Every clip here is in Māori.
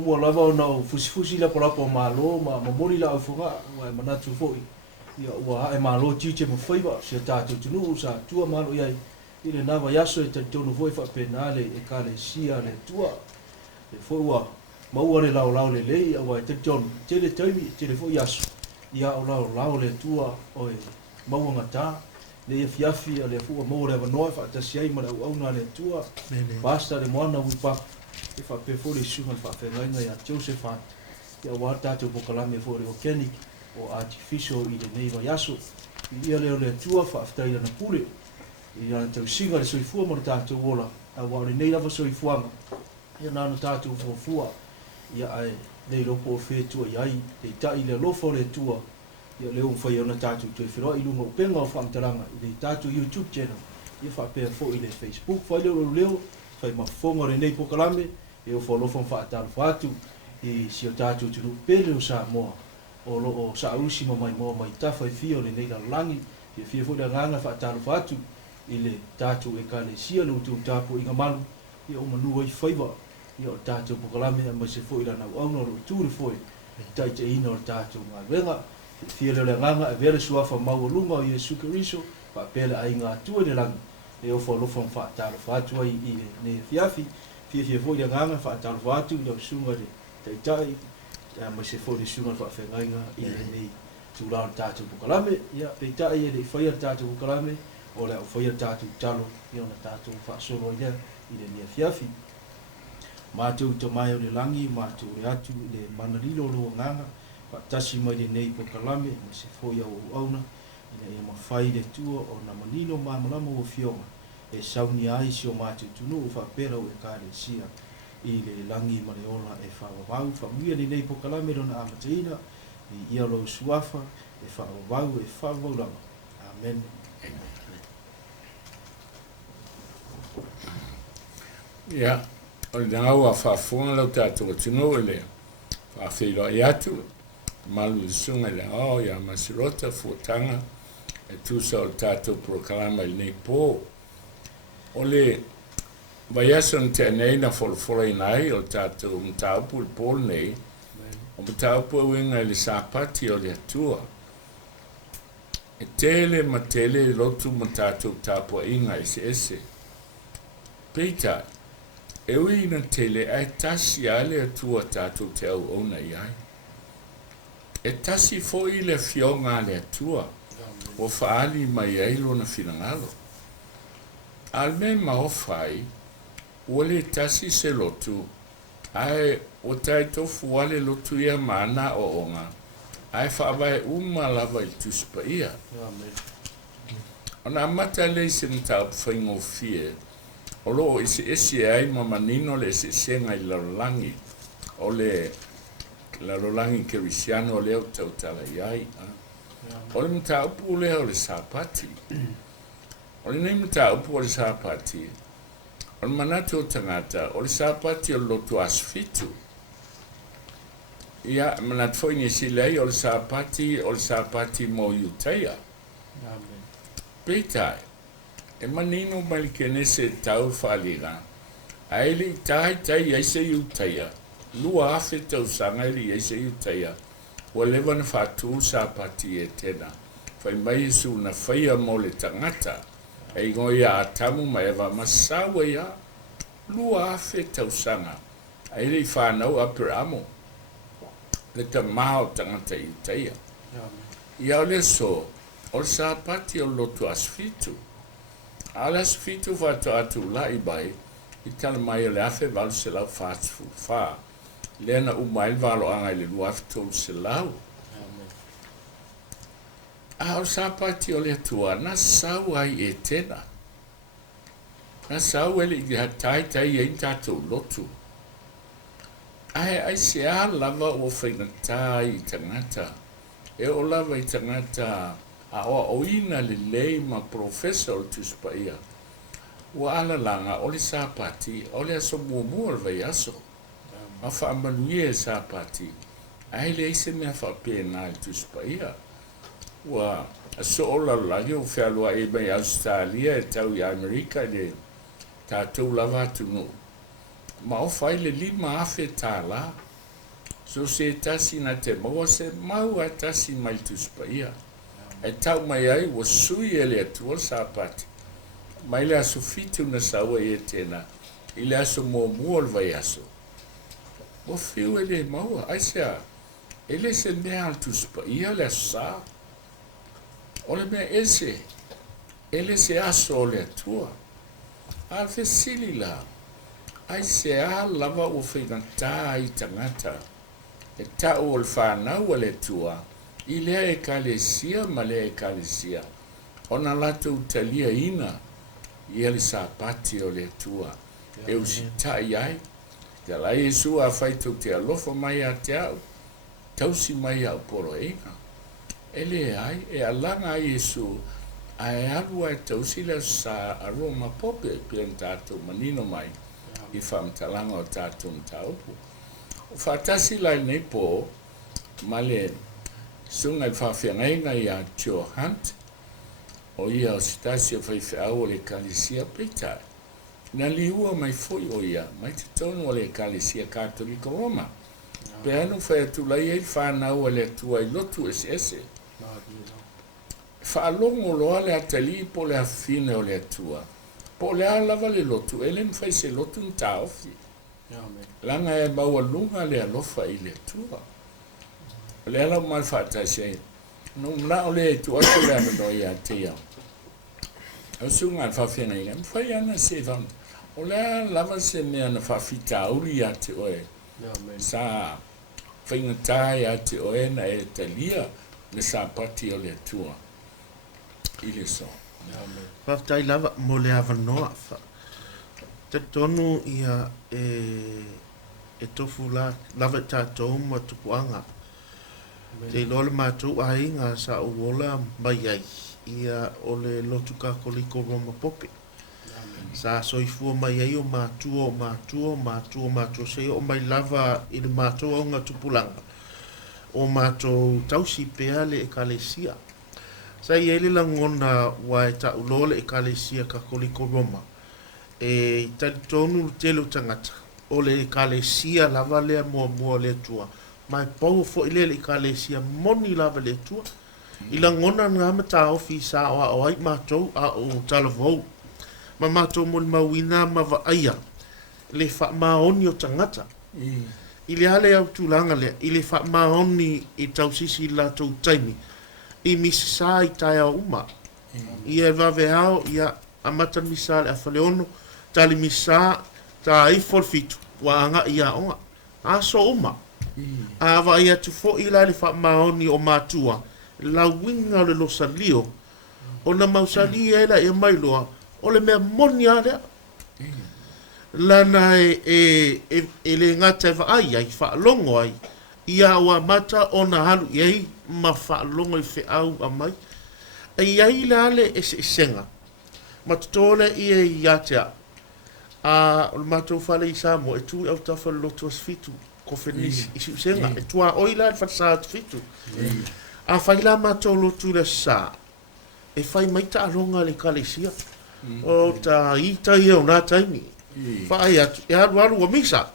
mo lava ona fusi la pola po malo ma moli la ufunga wa mana tu foi ia wa e malo chiche mo faiva se tatu tunu sa tua malo ia ile nava yaso e tonu foi fa penale e kale sia le tua e foi wa mau le lao le lei wa te jon tele taimi tele foi yaso ia o lao le tua o e mau ngata le fiafi le fu mo le no fa ta sia ma au na le tua basta le moana u pa e fa pe fo le sunga fa fe nga ya Josephat ia wa tatu pokalame fo le organic o artificial i le neiva yaso ia le tua fa afta ina na pule ia tau singa le soifua mo le tatu wola a wa le nei lava soifuanga ia na tatu fo fua ia ai nei lopo fe tua iai le tai le lofo le tua ia le fai ona tatu te fero i lunga penga o famtaranga i le tatu YouTube channel ia fa pe fo i le Facebook fa le fai mafonga le nei pokalame e o folo fon fa tal fatu i si o tatu tu pele o sa mo o sa usi mai mai tafa i fio le nei la langi e fio fo le nganga fa tal fatu i le tatu e kale sia lo tu tapu i ngamalu i o manu i faiva i o tatu pokalame ma se fo i la na o no tu le foi tai te ino tatu ma venga fio le nganga e vele suafa mau lunga o Yesu Kristo pa pele ai nga tu le lang e o folo fon fa tal fatu i ne fiafi fia foi le nganga fa tal fatu lo sunga de tai ma se fo le sunga fa fengainga i le nei tu la tatu pokalame ia pe tai e le fai tatu pokalame o le fai tatu talo i ona tatu fa solo ia i le ne fiafi ma tu to mai o le langi ma tu le atu le manalilo lo nganga pa tasi mai le nei pokalame ma se fo ia o auna ina ia mafai le tua o na manino malama o fionga e sauni ai si o matu tunu fa pera o e kare sia i le langi ma le ola e whawawau whamuia ni nei pokalame rona amateina i ia lo suafa e whawawau e whawaurama. Amen. Ia, o le ngau a whafunga lau tātua tunu e le whawhiro i atu malu i sunga le o ia masirota fuatanga e tusa o tātua prokalama i nei pō o le vaiason te nei na folfola i nai o tātou mtaupu i pōl nei o mtaupu e winga i le sāpati o le atua e tele ma tele lotu ma tātou tāpua inga i se ese peita e wina tele ai tasi ale atua tātou te au ona i ai e tasi fo i le fionga le atua o faali mai ailo na finangalo alme maofai wale tasi se lotu ai o tai tofu wale lotu ia mana o onga ai whaavai lava i tuspa ia ona mata le se nta whaingo fie o lo isi ai mamanino le se senga i larolangi o le larolangi kerisiano o leo tautala iai o le mta upu leo le sapati o le nei mta upu o le sapati o le manatu o tangata o le sapati o lotu asfitu ia manatu fo ini silei o le sapati mo yuteia peitai e manino mai ke nese tau whalira aili tai eise yuteia lua afe tau sanga ili eise yuteia o lewa na whatu sapati e tena whai mai su na whaia mo le tangata e ngoi a tamu mai ewa masawa ia lua afe tau sanga aili whanau apiramo le ta mao tangata i teia ia le so o le sapati o lotu asfitu a le asfitu whatu atu lai bai i tala mai le afe walu se lau whatu wha le na umail walo anga i le luafi tolu se lau a o sapati o le atua na sau ai e tena na sau ele i hatai tai e tatou lotu ai se a lava o whaingatai i tangata e o lava i tangata a o ina le lei ma professor o tuspa ia ua ala langa o le sapati o le aso muamua le vai aso ma whaamanuia e sapati ai le ise mea whapena i tuspa ia ua aso o lalagi o whialua e mai Australia e tau i Amerika le tātou lava tunu ma o fai le lima afe tāla So se tasi na te maua se mau a tasi mai tuspa ia. E tau mai ai wa sui e le atua sapati. Mai le aso fitu na saua e tēnā. I le aso mua le vai aso. Wa fiu e le maua. Ai sea, e le se mea al tuspa ia le aso saa. O le mea ese. E le se aso o le atua. Al fe sili la. Ai se a lava o whainata i tangata. E tau o le whanau le tua. I lea e kalesia ma lea e kalesia. Ona lato utalia ina. I ele sapati o le tua. E usi tai ai. Te la Yesu a whaitou te alofa mai a te au. Tausi mai au poro eina. Ele ai e alanga Yesu. A e alua e tausi le sa aroma pope e pien tātou manino mai. I whamtalanga o tātou mtaupu. O whatasi lai nei po, ma le sunga i whawhiangainga i a Joe Hunt, o ia o sitasi o whaiwhiau o le kalisia peitai. Na liua mai foi o ia, mai te tonu o le kalisia Katoliko Roma. Pe anu whaiatulai ei whanau o le tua i lotu ese. Whaalongo loa le atali po le hawhine o le tua. Po le alava le lotu, ele mwhai se lotu nta ofi. Langa e maua lunga le alofa i le tua. Le ala mai whaatai se, no mna o le tua te le amano i a te iau. Au sunga al whawhina inga, mwhai ana se vam. O le lava se mea na whawhita uri a te oe. Sa whaingatai a te oe na e talia le sa pati o le tua. I le so. Whaftai lava mo le awanoa. Te tonu ia e tofu la lava tātou ma tupuanga. Te lole mātou ainga sa uola mai ai. Ia o le lotu Katoliko Roma pope. Sa soifua mai ai o mātua se o mai lava i le mātou au ngā tupulanga. O mātou tausi pea le ekalesia. Sa i ele la ngona wa e ta ulole e kalesia Katoliko Roma. E tali tonu telo tangata. O le kalesia lava lea mua le tua. Mai pau fo ile le kalesia moni lava le tua. I la ngona ngā mata ofi sa o ai mātou a o talavou. Ma mātou moni mawina ma va aia. Le wha maoni o tangata. I le ale au tūlanga lea. I le wha maoni i tausisi la tau taimi. I misa i taia uma. I e vave hao i a amata misa le a whaleono. Tali misa ta i forfitu. Wa anga i a onga. Aso uma. A awa i atu fo i la le wha maoni o mātua. La winga le losa lio. O na mausali e la e mailoa. O le mea moni a lea. Lana e le ngata e ai ai wha longo ai. Ia wa mata o na halu iei ma wha longo i whi au a mai. E iei le ale e senga. Ma tutole i e iatea. A o le matou whale i Samoa e tu au tafa lotu as fitu. Ko whenisi i si senga. E tua oila e whatsa atu fitu. A whaila matou lotu le sa. E whai maita alonga le kalesia. O ta ita i au nā taimi. Whai atu. E haru wa misa.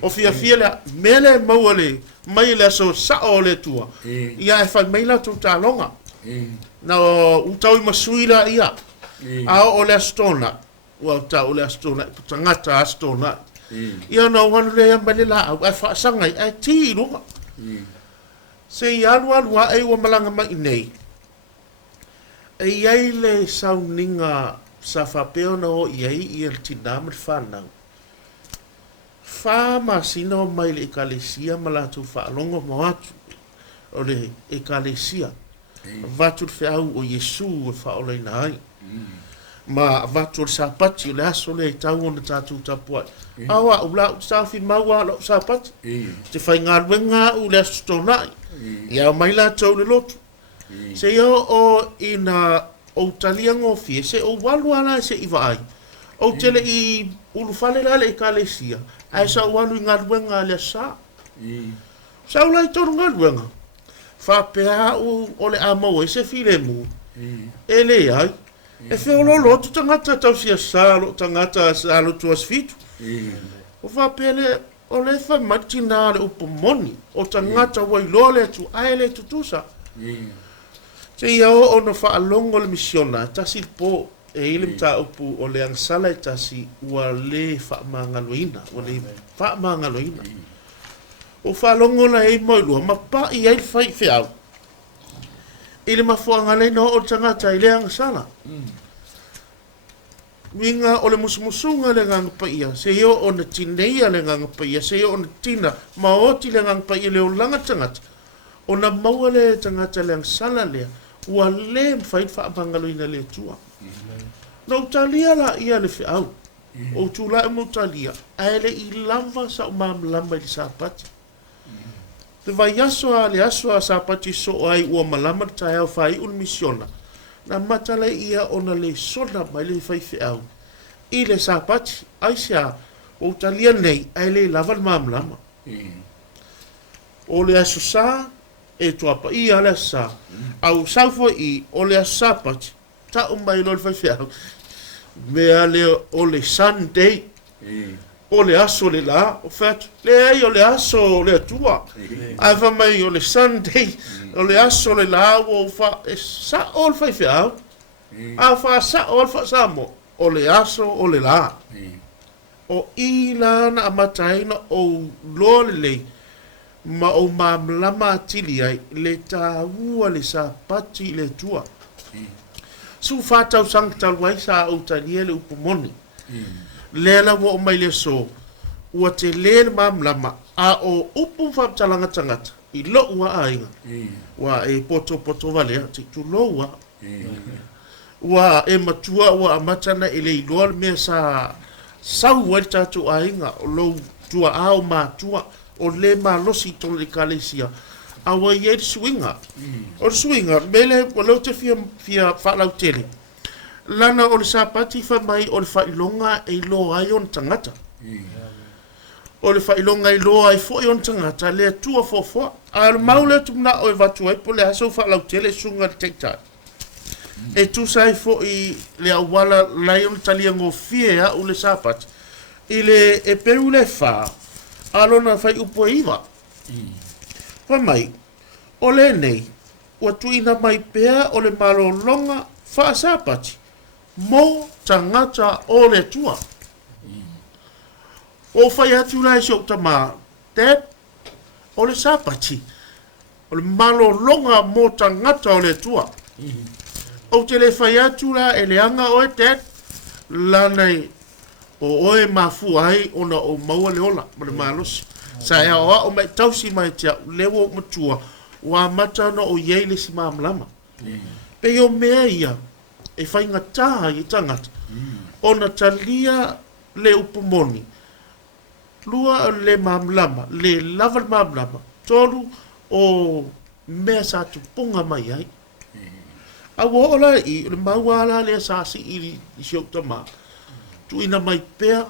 O fia le mele maua le mai le aso sa o le tua. Ia e whai maila tau ta alonga. Na utau i masuila ia. A o le astona. Ua tau le astona. Tangata astona. Ia na wanu le ia mele la au. E whaasangai. E ti ilunga. Se i alu a e ua malanga mai nei. E iai le sauninga sa whapeo na o iai i el tinama le whanau. Wha masina o mai le ekalesia ma latu whaalonga mo atu. O le ekalesia. Vatu le whiau o Yesu e whaoleina ai. Ma vatu le sapati o le aso le tau o na tātou tapuai. Awa ula u tāwhi maua lo sapati. Te whai ngā ruenga u le aso tonai. Ia mai la tau le lotu. Se ia o ina o talianga o fie, se o walu ala se i vai. O tele i ulufale la le ekalesia. Ai sa walu i ngā ruenga le sa. Sa ula i tonu ngā ruenga. Whapea o le amau e se file mu. E le ai. E wheo lolo tu tangata tau sia sa lo tangata sa lo tuas fitu. O whapea le o le fa matina le upomoni o tangata wai lole tu aile tutusa se ia o no fa alongo le misiona tasi po e ile mta upu o le angsala tasi ua le fa mangaloina o le fa mangaloina o fa alongo la e mo lu ma pa i ai fai fe au ile mafuanga le no o tangata ile angsala minga o le musumusunga le ngang pa ia se yo o na tineia le ngang pa ia se yo o na tina maoti le ngang pa ia le o langa tangata o na maua le tangata le angsala le ua le mfai fa mangaloina le tua no talia la ia le au o tula e mo talia ele i lava sa mam lamba di sapati te vai aso a le aso a sapati so ai ua malama ta au fai un misiona na matale ia ona le sona mai le fai au i le sapati ai sia o talia nei ele lava mam lama o le aso sa e tuapa i ala sa au saufo i o le sapati ta mai lo fai au mea le o le Sunday o le aso le la o fat le ai o le aso le tua a fa mai o le Sunday o le aso le la o fa sa o fai au a fa sa o fa sa mo o le aso o le la o ila na mataina o lo le ma o mamlama tili ai le ta ua le sa pati le tua su fata usang talwai sa o talia le upomoni lela wo mai le so ua te le mamlama a o upu fa talanga tangata i lo ua ainga wa e poto vale te tu lo wa e matua wa amatana ele i lo me sa sau wa tatu ainga o lo tua ao matua o le malosi to le kalesia awa ye swinga o swinga mele o lo te fia fa la tele lana o le sapati fa mai o le fa ilonga e lo ai on tangata o le fa ilonga i lo ai fo on tangata le tua fo al maule tumna o vatu ai po le aso fa la tele sunga tekta e tu sai fo i le awala lion talia ngo fia o le sapati ile e peru le fa alona fai upo iwa fa mai o le nei ua tuina mai pea o le malolonga fa sapati mo tangata o le tua o fai atu lai so tama te o le sapati o le malolonga mo tangata o le tua o te le fai atu la e le anga o e te la nei o oe mafu ai ona o maua le ola ma le malosi sa ea o mai tausi mai tia lewo matua wa mata no o yei le si mamlama pe yo mea ia e fai ngata i tangata ona talia le upumoni lua le mamlama le lava mamlama tolu o mea sa tu punga mai ai a wola i le mauala le sasi i siok tama tu ina mai pea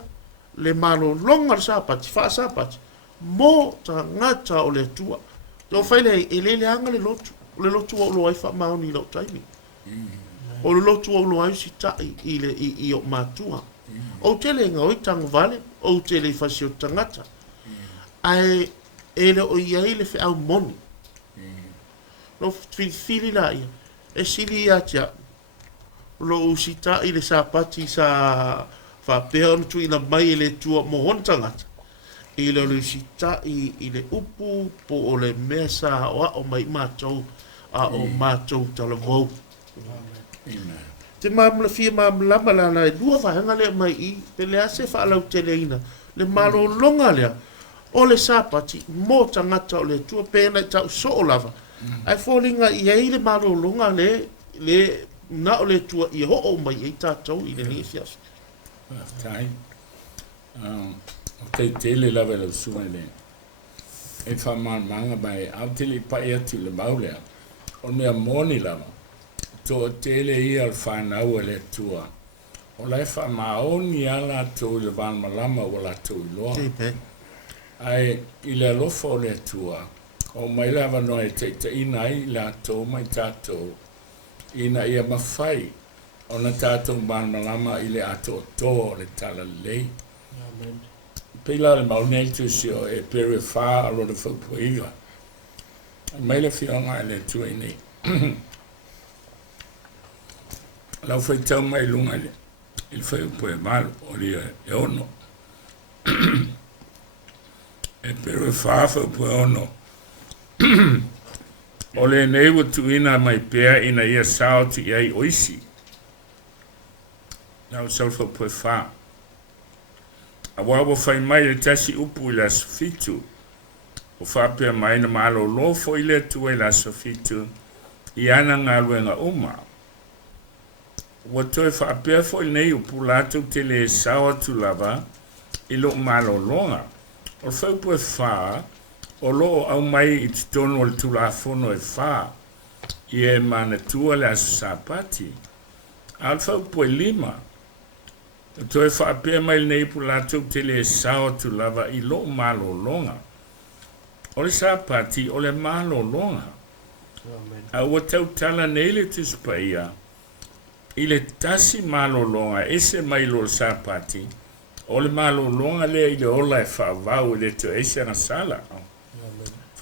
le malo longa sapati fa sapati mo tangata o le tua to fai le anga le lotu o lo ai fa mauni lo taimi o le lotu o lo ai si tai i o matua o tele nga o tang vale o tele fa si o tangata ai ele o ia ile fe au moni no fili la ia e sili atia lo usita ile sapati sa fa pea tu ina mai le tua mo hontangata i le lusita i le upu po o le mesa o mai matou a o matou talavou te mamla fia mamla malala e dua vahanga le mai i pe le ase fa alau teleina le malo longa lea o le sapati mo tangata o le tua pena i tau so o lava ai fōlinga i ei le malo longa le na o le tua i ho o mai i tātou i le ni fias tai te tele la vela suele e fa man manga mai au tele pa e tu le maule o me moni la to tele i al fa na o le tua o la fa ma oni ala to le van malama o la to lo ai ile lo fo le tua o mai la va no e te ina i la to mai tato ina ia mafai ona tato ban malama ile ato to le tala lei Pela le maunei tu sio e pere fa alo de fupu iwa. Mai le fionga le tue nei. Lau fai tau mai lunga le. Il fai upo e malo o li e ono. E pere fa fa upo e ono. O le nei watu ina mai pea ina ia sao ti iai oisi. Lau salfa upo e fa. A wawa fai mai le tasi upu i la sofitu. O whapea mai na malo lofo i le tua i la sofitu. I ana ngā luenga uma. Wa toi whapea fo i nei upu latu te le sawa tu lava. I lo malo longa. O whaupu e wha. O lo au mai i titono o le tula fono e wha. I e mana tua le aso sapati. Al whaupu e lima. Toi whaapea mai nei pu lātou te le sao tu lava i lo malo longa. O le sapati o le malo longa. A ua tau tala nei le tuspaia. I le tasi malo longa ese mai lo sapati. O le malo longa le i le ola e whaavau le to ese na sala.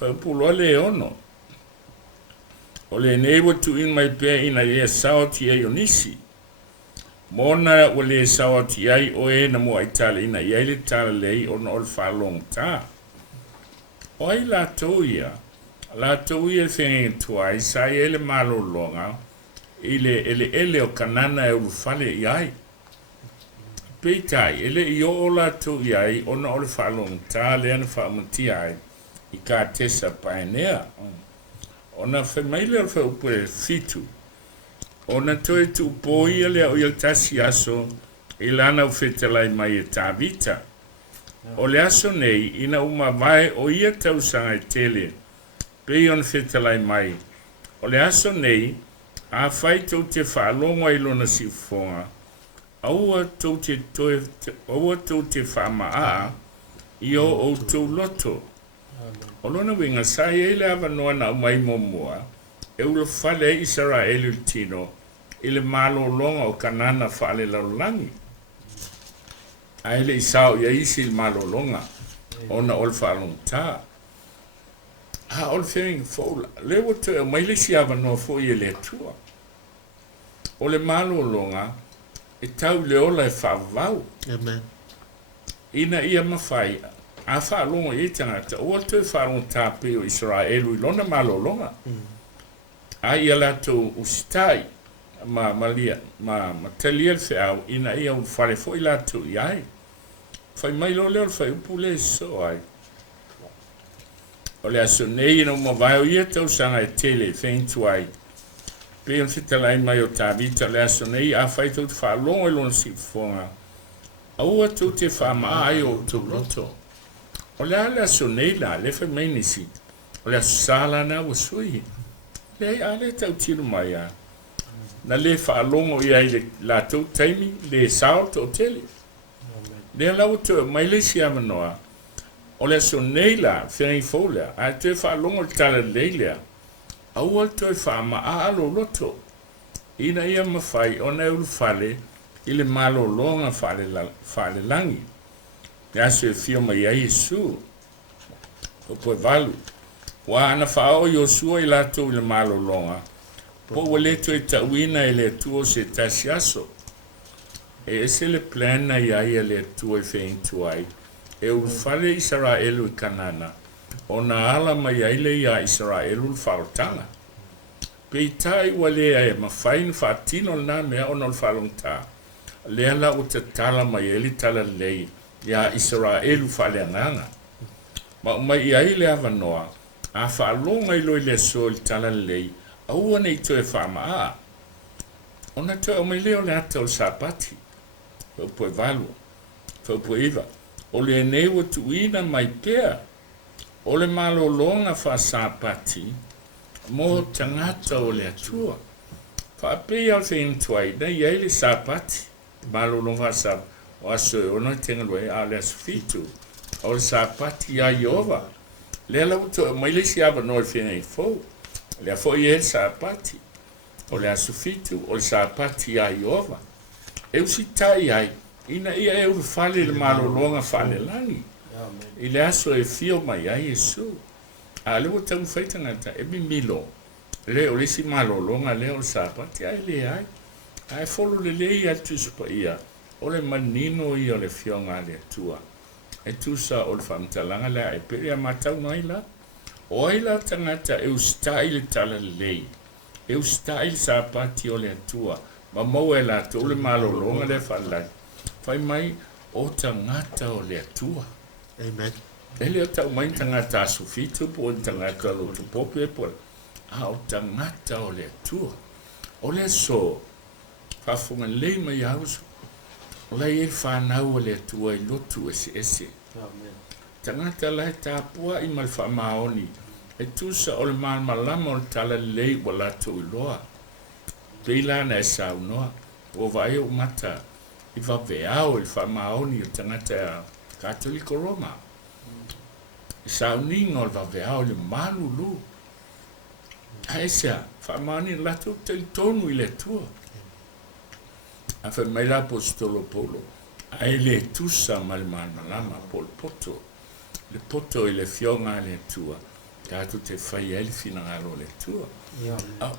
Whaupuloa le ono. O le nei watu in mai pea ina e sao ti e onisi. Mona o le sawa ti ai o e na mo ai tala ina i le tala lei o na o le whalong tā. O ai la tauia whengi tuai sa i ele malo longa i le ele o kanana e ulu whale i ai. Peitai, ele i o la tauia ai o na o le whalong tā le ana whaamati ai i ka tesa paenea. O na whemaile o whaupu e fitu. Ona toi tu poia le o tasi aso i lana u whetalai mai e tāvita. O le aso nei ina uma vai o ia tausanga i tele pe on whetalai mai. O le aso nei a whai tau te whaalonga i lona si fonga. Aua tau te whamaa i o tau loto. O lona winga sai e le avanoa na umai momua. E ula whale Israelu tino i le malo longa o kanana whale laulangi. A ele isao ia isi il malo longa o na ol whalong tā. Ha ol whengi fola. Le wato e maile si awa no fo i le tua. O le malo longa e tau le ola e whavau. Amen. Ina ia mawhai. A whalonga i tangata. O alto e whalong tā pe o Israelu i lona malo longa. A ia lato ustai ma talia le wheau ina ia un whare fo i lato i ai. Whai mai lo leo whai upu le so ai. O le aso nei ina uma vai o ia tau sanga e tele whentu ai. Pe un whitalai mai o tāvita le aso nei a whai tau te whalonga i lona si fonga. Aua tau te whama ai o tau loto. O le aso nei la le whai mai nisi. O le aso sala na wa sui. Le ale tau tiro mai a. Na le whaalongo i ai la tau taimi, le sao tau tele. Le lau tau mai le si amanoa. O le so nei la, whengi fōlea, a te whaalongo i tala leilea. Aua tau whaama a alo loto. Ina ia mawhai o na ulu whale, i le malo longa whale langi. Le aso e fio mai a Yesu. O poe valu. Wa ana whao Yosua i lato i le malo longa. Po wale to e tauina i le tuo se tasi aso. E ese le plana i ai le tuo e whentu ai. E ulfale Israelu i kanana. O na ala mai ai le ia Israelu i whaotanga. Pe i tai wale ai mawhain whaatino na mea ona i whalongta. Le ala o te tala mai eli tala lei. Ia Israelu whaleanganga. Ma mai i ai le avanoa. A whaalonga i loi le so i tala lei, a ua nei to e whamaa. Ona to e mai leo le ata o sapati. Whaupo e valu, whaupo iwa. O le nei watu ina mai pea. O le malo longa wha sapati, mo tangata o le atua. Whaapei al whain tuai, na iai le sapati. Malo longa sa o aso e ona tenga loi a le asofitu. O le sapati a Iova. Le ala uto mai le si aba no fina i fo. Le fo i el sapati. O le asufitu o le sapati a Iova. E usi tai ai ina ia e ulu fale le malolonga fale langi. I le aso e fio mai ai Yesu. A le o tau whaitangata e mi milo. Le o lesi malolonga le o sapati ai le ai. Ai folo le lei atu supa ia. O le manino ia o le fionga le atua. E tusa o le whamtalanga le ai pere a matau mai la. O ai la tangata e ustai le tala lei. E ustai le sapati o le atua. Ma mau e la to le malolonga le whalai. Whai mai o tangata o le atua. Amen. Ele o tau mai tangata asufitu po tangata lo tu popi e po. A o tangata o le atua. O le so. Whafunga lei mai hausu. O lai e whanau o le atua i lotu ese. Tangata lai tāpua i mal whamaoni. E tusa o le malama o le tala lei wa lato i loa. Peila na e sau noa. O vai o mata. I va veao il whamaoni o tangata Katoliko Roma. I sau ninga o le va veao le malulu. Aesea, whamaoni lato te tonu i le tua. A wha mai la apostolo Polo. Ai le tusa ma le malama pol poto. Le poto i le fionga le tua. Kato te whai ele fina ngalo le tua.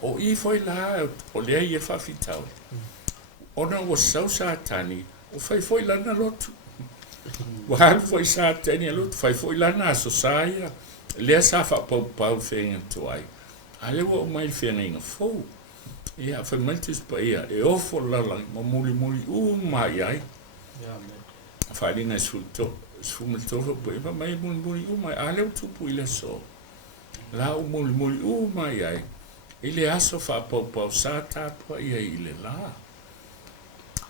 O i foi la o lea i e whawhitau. Ona o sau satani, o whai foi lana lotu. Wahal foi satani a lotu, whai foi lana aso saia. Lea sa whapau whenga tuai. Ale wa o mai whenga inga fau. Ia, whai mantis pa ia, e ofo lalang, ma muli mai ai. Whai ringa sfumiltoro pa iwa mai muli mai, ale o tupu ila so. La o muli mai ai. Ile aso whapau sa tāpua ia ile la.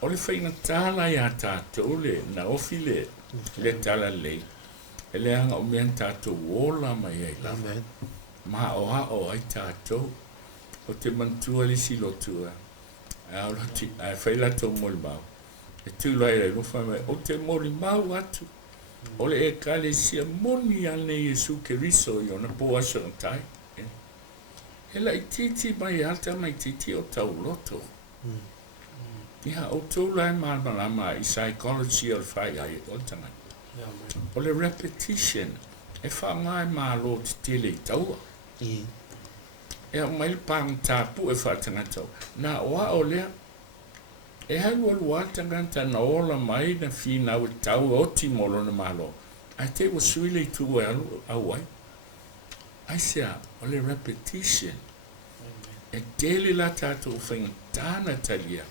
O le whainga tāla ia tātou le na ofi le tala lei. E le anga o mean tātou wola mai ai la. Ma o a ai tātou. O te mantua le silotua. A whaila tau moli mau. E tūlai rei rufa mai. O te moli mau atu. O le e kale sia moni ane Yesu ke riso i ona po aso ngai. E la i titi mai alta mai titi o tau loto. Ia o tūlai malama i psychology o whai ai o tanga. O le repetition e whangai malo te tele i taua. E o mai pang tapu e whatanga tau. Na oa o lea. E hai walua tanganta na ola mai na whina o tau o ti molo na malo. Ai te wa suile i tu e au ai. Ai sea o le repetition. E tele la tato o whainga tāna talia.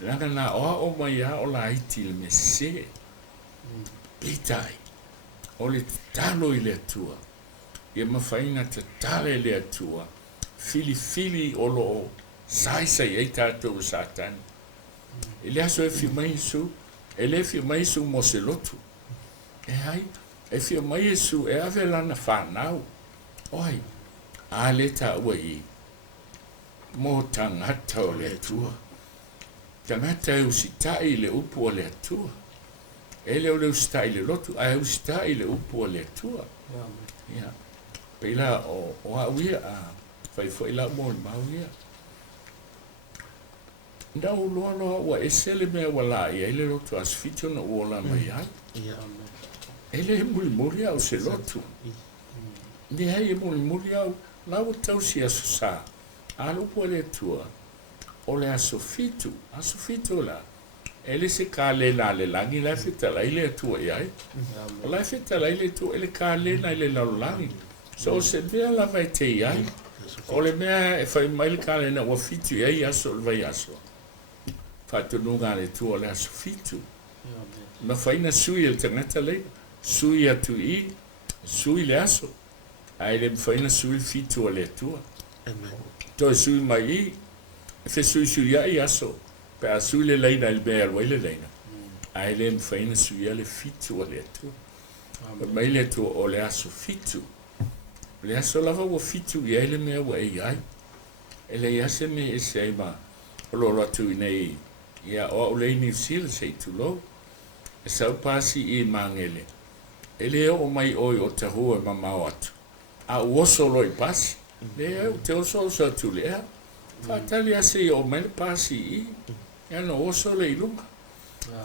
Langa na oa o mai a o la iti le me se. Pitai. O le talo i le atua. Ia mawhainga te tale le atua. Fili o lo sai ei tātou o satani. E le aso e fi mai su. E le fi mai su mo se lotu. E hai. E fi mai su e ave lana whanau. Oi. A le ta ua i. Mo tangata o le atua. Tangata e usitai le upu o le atua. E le o le usitai le lotu. A e usitai le upu o le atua. Ia. Peila o a uia a foi la mo mau ia. Ndau loa wa esele me wala ia ele lotu as fito na ola mai ai. Ele muli au se lotu. Ni hai muli au la o tau si asusa. Alo po le tua. O le asofito la. Ele se kale la le langi la fita la ile tua ai. O la fita la ile tua ele kale na ile la langi. So se vea la vai te ai. O le mea e whai mai le kale na ua fitu e ai aso le vai aso. Whatunu ngā le tua le aso fitu. Ma whai na sui le tangata le. Sui atu i. Sui le aso. Ai le whai na sui le fitu o le tua. Toi sui mai i. E whi sui ai aso. Pe a sui le leina le mea alwai le leina. Ai le whai na sui le fitu o le tua. Mai le tua o le aso fitu. Le aso lava ua fitu i ele mea ua ei ai. E le iase me e se ai ma ololo atu i nei ia o le New Zealand sei tu lo. E sau pasi i mangele. E le o mai oi o te hua ma mau atu. A uoso lo i pasi. Le au te oso oso atu le ea. Whatali ase i o mai le pasi i. E ano oso le ilunga.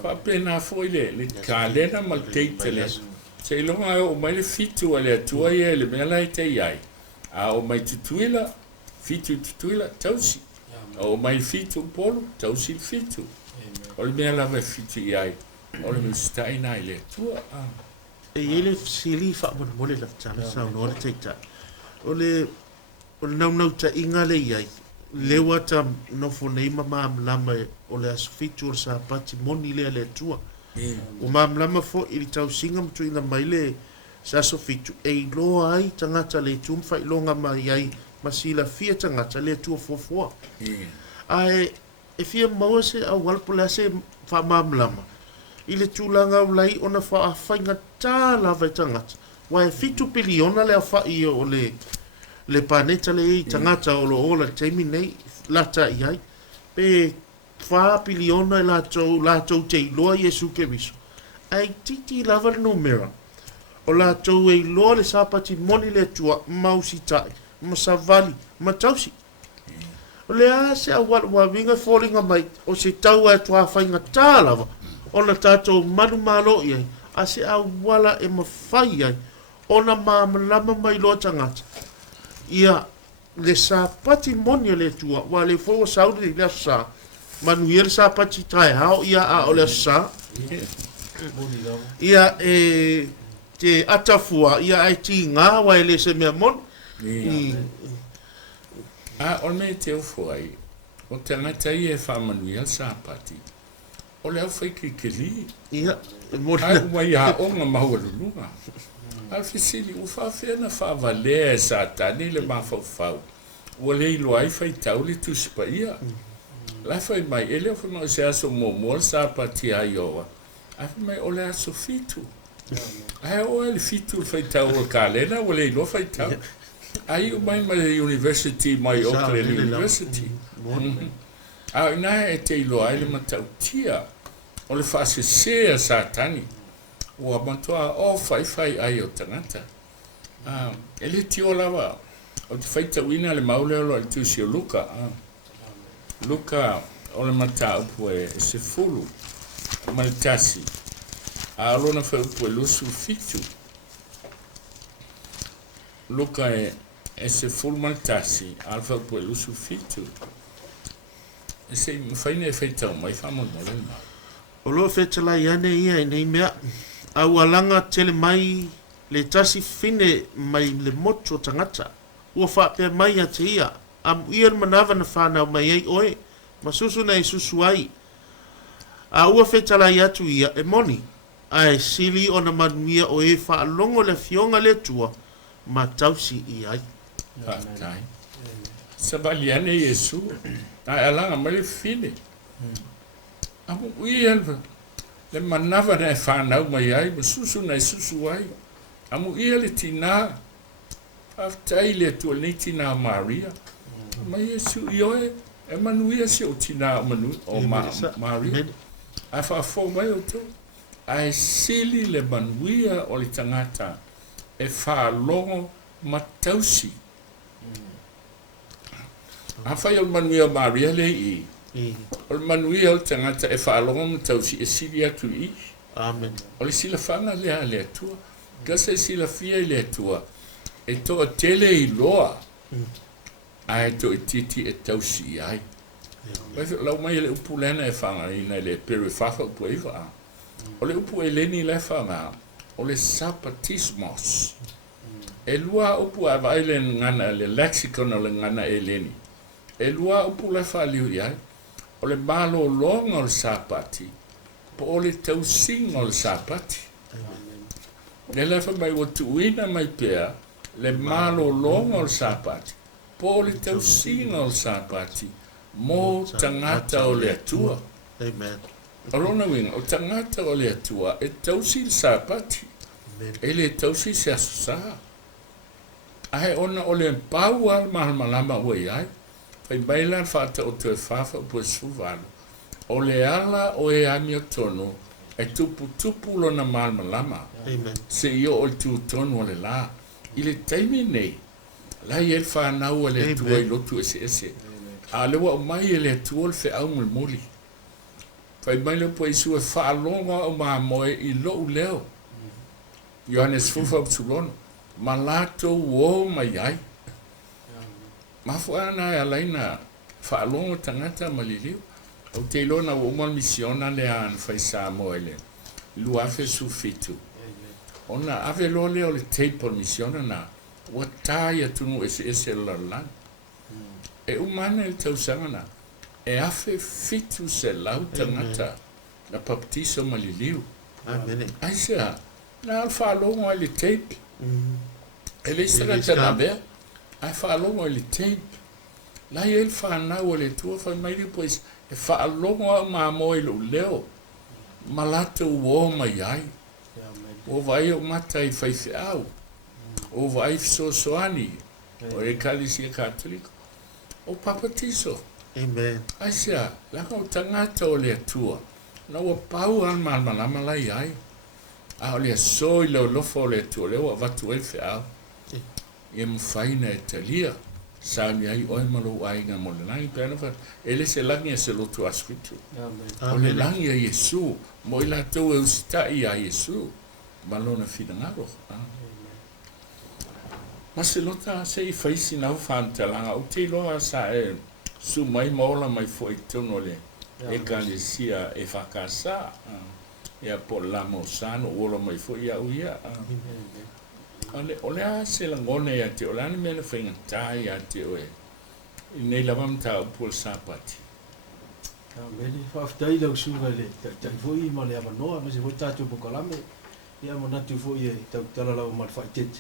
fa pena foi le kalena mal teitele se longa o mai le fitu ale tua ia le mela i te iai a o mai tutuila fitu tutuila tausi o mai fitu polo tausi fitu o le mela va fitu iai o le stai nai le tua e ele sili fa mo le tala sa no le teita o le nau ta inga le iai le wata no fo nei mama lama o le fitu sa pati moni le tua o mamlama fo i tau singa mtu ina maile sa so fitu e lo ai tangata le tum fai longa mai ai masila fia tangata le tu fo ai e fia mau se a walpula se fa mamlama i le tulanga ulai ona fa fainga ta lava tangata wa e fitu piliona le fa i o le paneta le tangata o lo ola taimi nei lata i ai pe fa piliona la to te loa Yesu ke viso ai titi lava no mera o la to e loa le sapati moni le tua mausi tai ma savali ma tausi o le a se a wa vinga falling mai o se tau e tua fainga ta lava o na tato manu malo i a se a wala e mawhai ai o na lama mai loa tangata ia le sapati moni le tua wa le fo saudi le sa manuel sa pati tai hao ia a ole sa ia te atafua ia ai ti nga wa ele se me mon a o me te foi o te ngata i fa manuel sa pati o le fai kikili ia mo ai wa ia o nga mahulunga al fisili u fa fena fa vale sa tani le ma fa o le lo ai fai tauli tu spa ia la fai mai ele foi no se aso mo sa pati aioa a mai ole aso fitu ai o ele fitu fai tau o kalena o le lo fai tau ai o mai university mai Auckland University a na e te lo ai le matau tia o le fa se sa tani o amantoa o fai ai o tangata ele tio lava o te fai tauina le maule o le tu si o Luka o le mata upu e se fulu maltasi a alona fa upu e lusu fitu Luka e se fulu maltasi alfa upu e lusu fitu e se mawhaine e feitau mai whamon mo lema o lo fetala iane ia e nei mea au alanga tele mai le tasi fine mai le moto tangata ua whapea mai a te ia am ian manava na whanau mai ei oe, masusu na susu ai. A ua whetala i atu ia e moni, a e sili o na manuia o e whaalongo le fionga le tua, ma tausi i ai. Patai. Sabali ane Yesu, a alanga mai le fine. Amu ian le manava na e whanau mai ai, masusu na susu ai. Amu ia le tina, aftai le tua ni tina Maria. Ma Yesu ioe e manuia se o tina o Maria a fa fo mai o to a sili le manuia o le tangata e fa longo matausi a fa o manuia Maria le i o manuia o tangata e fa longo matausi e sili atu i amen o le sila fanga le tua gasa sila fia le tua e to tele i loa ai to titi e tausi ai vai lau mai le upu lena e whanga ina le pere whafa upu e wha o le upu e leni le whanga o le sapatismos e lua upu a vai le ngana le lexicon o le ngana e leni e lua upu le whaliu iai o le malo longa o le sapati po o le tausinga o le sapati le lefa mai o tuina mai pea le malo longa o le sapati po le tausinga o sapati mo tangata o le atua. Amen. Alona winga o tangata o le atua e tausi sapati. E le tausi se asusa. Ai ona o le pau al malama o ai. Fai bailan fata o te fafa po suvalo. O le ala o e ami o tono e tupu lo na malama. Amen. Se io o tu tono le la. Ile taimi nei. La iel fa na o le tua i lotu ese. A le wa mai le tua le fe au muli. Fai mai le po isu e whaalonga o maa moe I lo leo. Iohannes fufa psulon. Ma lato o mai ai. Ma fuana e alaina whaalonga tangata maliliu. O te ilona o umal misiona le an fai sa moe le. Lu afe su fitu. Ona ave lo leo le tape misiona na. Wa taia tunu ese lalan. E umana il tausanga na. E afe fitu se lau tangata. Na baptiso maliliu. Amen. Aisa. Na al whaalonga le tape. E le sara tana bea. Ai whaalonga le tape. Lai el whanau o le tua whai mairi pois. E whaalonga ma moe lo leo. Malata uo mai ai. O vai o mata I whaife au. O vai so soani. O e kalisia katoliko. O papatiso. Amen. Aisia, laka o tangata o le atua. Na ua pau al malmalama lai ai. A o le so I leo lofo o le atua. Leo a vatu e whi au. Ia mwhaina e talia. Sāmi ai oi malo ai ngā mo le langi pēna wha. Ele se langi e se lotu aswitu. O le langi a Yesu. Mo I la tau e usitai a Yesu. Malona whina ngaro. Ma se lota se I whaisi nau whantalanga. O te loa sa e su mai maola mai fo I tono le. E kalesia e whakasa. Ia po lamo sano ola mai fo ia uia. Ole a se langone ia te olani mena whaingatai ia te oe. I nei lawam ta upol sapati. Meni whaftai lau sunga le. Tai fwoi ma le amanoa. Ma se fwoi tātou pokalame. Ia mo natu fwoi e tau tala lau ma whaitete.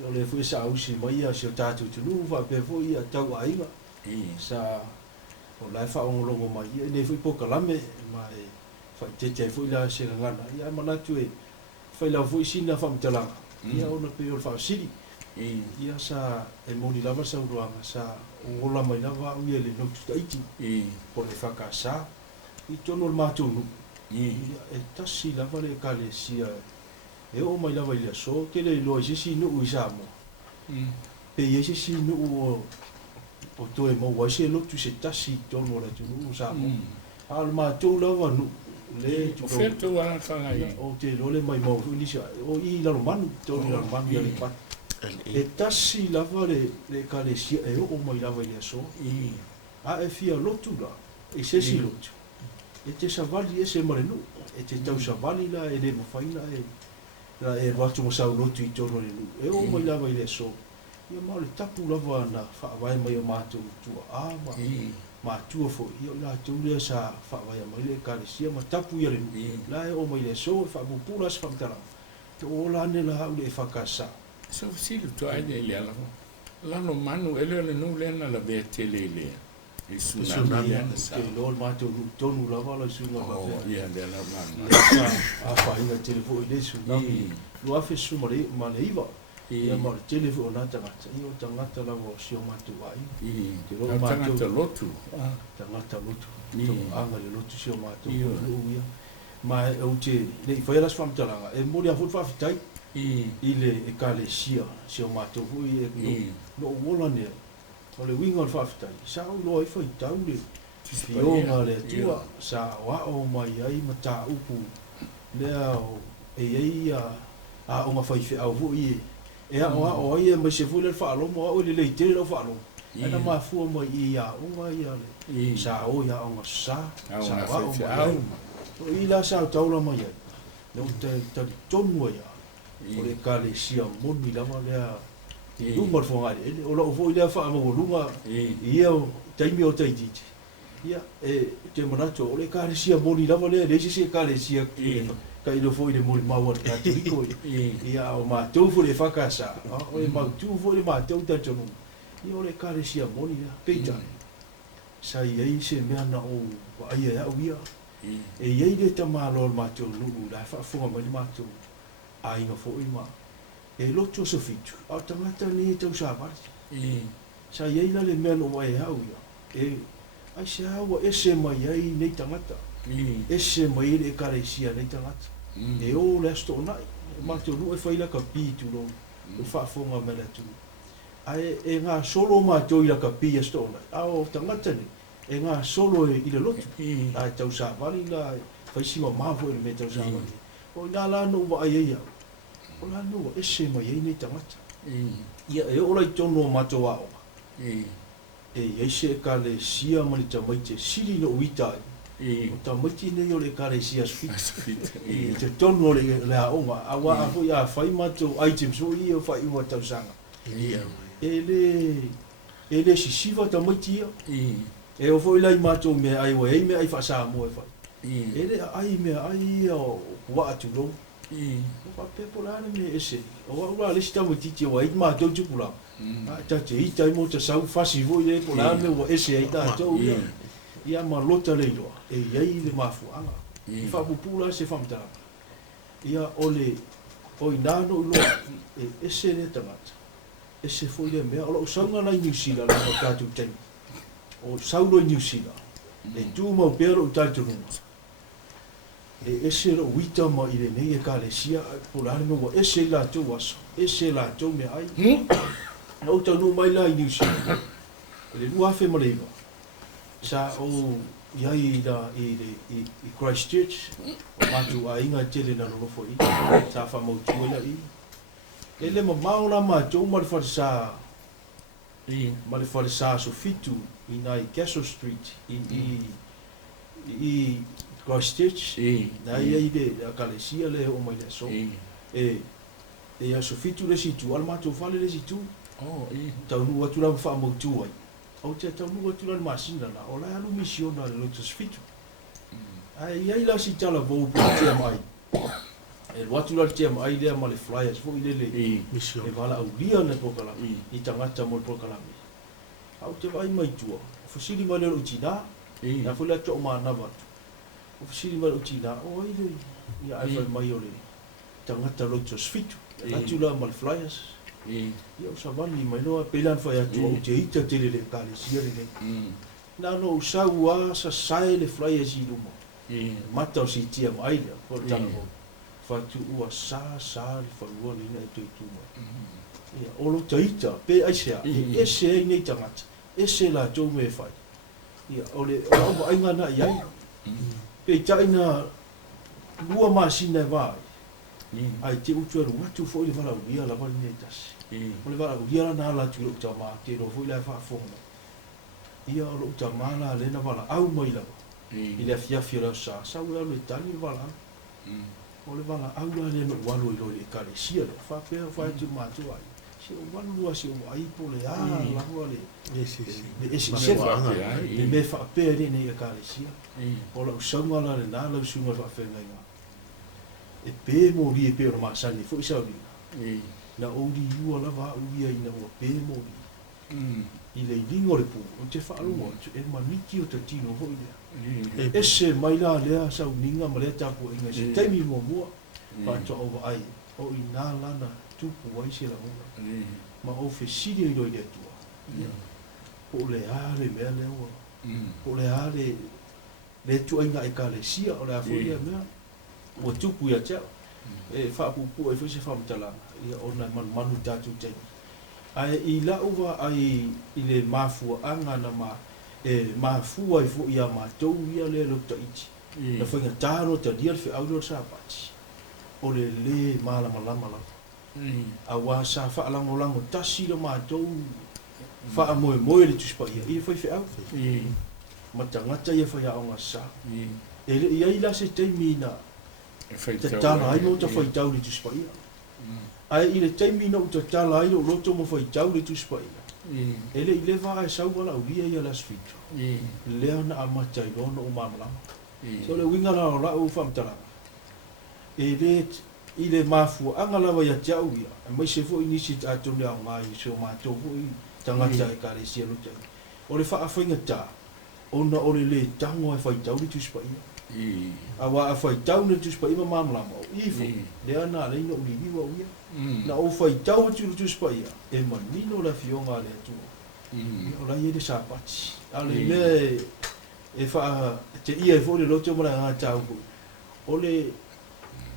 Ia le fwoi sa ausi mai a se o tātou tunu. Whape fwoi a tau ainga. Sa o lai whaongolongo mai. Ia nei fwoi pokalame. Ma e whaitete ai fwoi la se ngana. Ia mo natu e whai lau fwoi sina whamtalanga. Ia ona pe o whaosiri. Ia sa e moni lava sa uruanga. Sa ola mai lava uia le notu taiti. Po le whakasa. I tono le mātou nu. Ia e tasi lava le kale sia. E o mai lava ilia so. Ke le loa sisi nu ui sa mo. Pe ia sisi nu o toe mo wa se lotu se tasi tono le tunu sa mo. Al mātou lava nu. Le o fetu a whangai. O te lole mai mau unisa. O I laro manu. Toni laro manu ia le pat. E tasi lava le kale sia. E o mai lava ilia so. A e fia lotu la. E sesi lotu. E te savali e se marenu. E te tau savali la e le mawhaina e. La e watu mo sau lotu I tono le nu. E o mai lava ilia so. Ia mau le tapu lava na whaawai mai o mātou tua. Ma. Ma tua fo ia la tulia sa fa vai mai le kalesia ma tapu ia le la o mai le so fa bu pula sa famtala to la ne la le fa kasa so silu to ai le ala la no manu ele le no le na la be tele le e su na ia sa lo ma to tonu la va la su na oh ia le la manu a fa ina telefo ile su lo a fe su ma le iva ia ma telefo na tangata io tangata la vo sio ma tu ai te lo ma tangata lotu tangata lotu to anga le lotu sio ma tu ia ma o te le foi las fam talanga e mo dia fut fa fitai ile e kalesia sio ma tu e no wola ne o le winga fa fitai sa lo ai foi tau le fio le tua sa wa o mai ai mata upu le e ia a o ma fai fe au vo e a o ia ma se fule fa lo mo o le le te lo fa lo ana ma fu mo ia o ma ia le sa o ia o sa wa o ma o ila sa taula mo ia no te tonu ia o le kale sia mo ni la ma le lu mo fo ngai o lo vo ia fa mo lunga ia taimi o taiti ia e te monato o le kale sia mo ni la ma le se kale sia kai lo foi de mo mau ka tiko ia o ma tu fu le fakasa o e ma tu fu le ma tu ta tonu i o le kare sia moni la peita sa ia se me ana o ai ia o ia e ia de ta ma lo ma tu lu la fa fu ma ma tu ai no foi ma e lo tu so fitu o ta mata ni tu sa ba sa ia la le me no mai ha ia e ai sa o ese mai ai nei tangata ese mai le kare sia nei tangata e o le sto nai ma tu lu e fai la capi tu lo fa fonga me la tu ai e nga solo ma tu la capi sto nai a o tangata ni e ngā solo i le lotu a tau sa vali la faisi ma mavo le me tau sa vali o la la no wa ia o la no e se mai nei tangata ia e ola i tono mato wa o e ia se ka le sia mani tamai te siri no wita o tamai nei o le ka le sia sfit e te tono le la o ma awa a fo ia fai mato items o ia fai wa tau sanga ele si siva tamai tia e o foi lai mato me ai wa me ai fa sa mo e fa ele ai me ai o wa tu lo o pa pola me ese o wa le sta mo titi wa i ma to tu pula a ta te i tai mo te sa fa si vo ile pola me o ese ai ta to ia ma lota le lo e ai le ma fu anga fa pula se fa mta ia ole o inano lo e ese le tamata ese foi le me o sa nga lai ni sila la ka tu ten o saulo New Zealand e tu mo pero o tal tunu e ese ro wita mo ile nei e ka le sia polare mo ese la tu was ese la tu me ai no ta no mai la New Zealand le lua fe mo le sa o ia i da i Christchurch o matu a inga tele na no foi sa fa mo tu la i ele mo maula ma tu mo fa sa ma le fale sa so fitu ina i Castle Street i Christchurch na ia i de a kalesia le o mai le so e ia so fitu le situ al mato fale le situ tau nu atu la fa mo tu ai o te tau nu atu la masina na o la alu misiona le lo fitu ai ia la si tala vo po te mai e watu la te mai le ma le flyers fo ile le mission e vala au lia na pokala i tangata mo pokala au te vai mai tua fusili mai le utina na fula to ma na va fusili mai utina o ile ia ai mai ole tangata lo to fitu la tula mal flyers ia o savali mai lo pelan fa ya tu te ita tele le kale sia le na no sa wa sa sai le flyers i lumo mata o si tia mai ko tano fa tu ua sa le fa ua ni na tu tu ia o lo taita pe ai sea ese nei tangata ese la jo me fai ia o le o ai ngana ia pe taina lua masina vai ai te utu ru tu fo le vala uia la val nei tas o le vala uia na la tu ta ma te no fo le fa fo ia o lo ta ma la le na vala au mai la ile fia fia sa ua le tani vala o le vala au la le no walo i lo le kale sia le fa pe fa tu ma tu ai se o walo si o ai po le a la ho le se fa le me fa pe le nei kale sia o la usanga la le na la sunga fa fe ngai e pe mo li e pe o ma sa ni fo isa li na o di u la va u ia ina o pe mo i le lingo le pu o te fa lo e ma niki o te tino ho ia ese mai la le sa uninga ma le ta ko inga se taimi mo mo pa to o ai o ina lana tu ko ai se la mo ma o fe sidi i lo ile tu o le ale me le o le ale le tu inga e ka le sia o la fo ia me o tu pu ya cha e fa pu e fo se fa mtala ia ona man manu ta tu te ai i la uva ai i le mafu anga na ma e mafu ai fo ia ma to ia le lo taiti na fa nga taro te dia fe aulo sa pati o le mala mala a wa sa fa lango lango tasi le ma to fa mo le tu spa ia foi fe au ma tangata ia fa ia nga sa e ia ila se te mina te tala ai no te fa tau le tu spa ia ai ile te mina o te tala ai lo to mo fa tau le tu spa ia ele ile va e sa wala o ia la sfitu le ona amata i lono o mamala so le winga la o fa mtala ile mafu anga lava ya tau ia mai se fo inisi a to le mai so ma to fo tangata e kare sia lo te o le fa afinga ta ona o le tango e fa tau le tu spa ia awa a fa tau le tu spa ia mamala mo ifo le ana le no ni wa ia na o fa tau tu spa ia e manino la fionga le tu o la ia de sa pati ale le e fa te ia fo le loto mala tau o le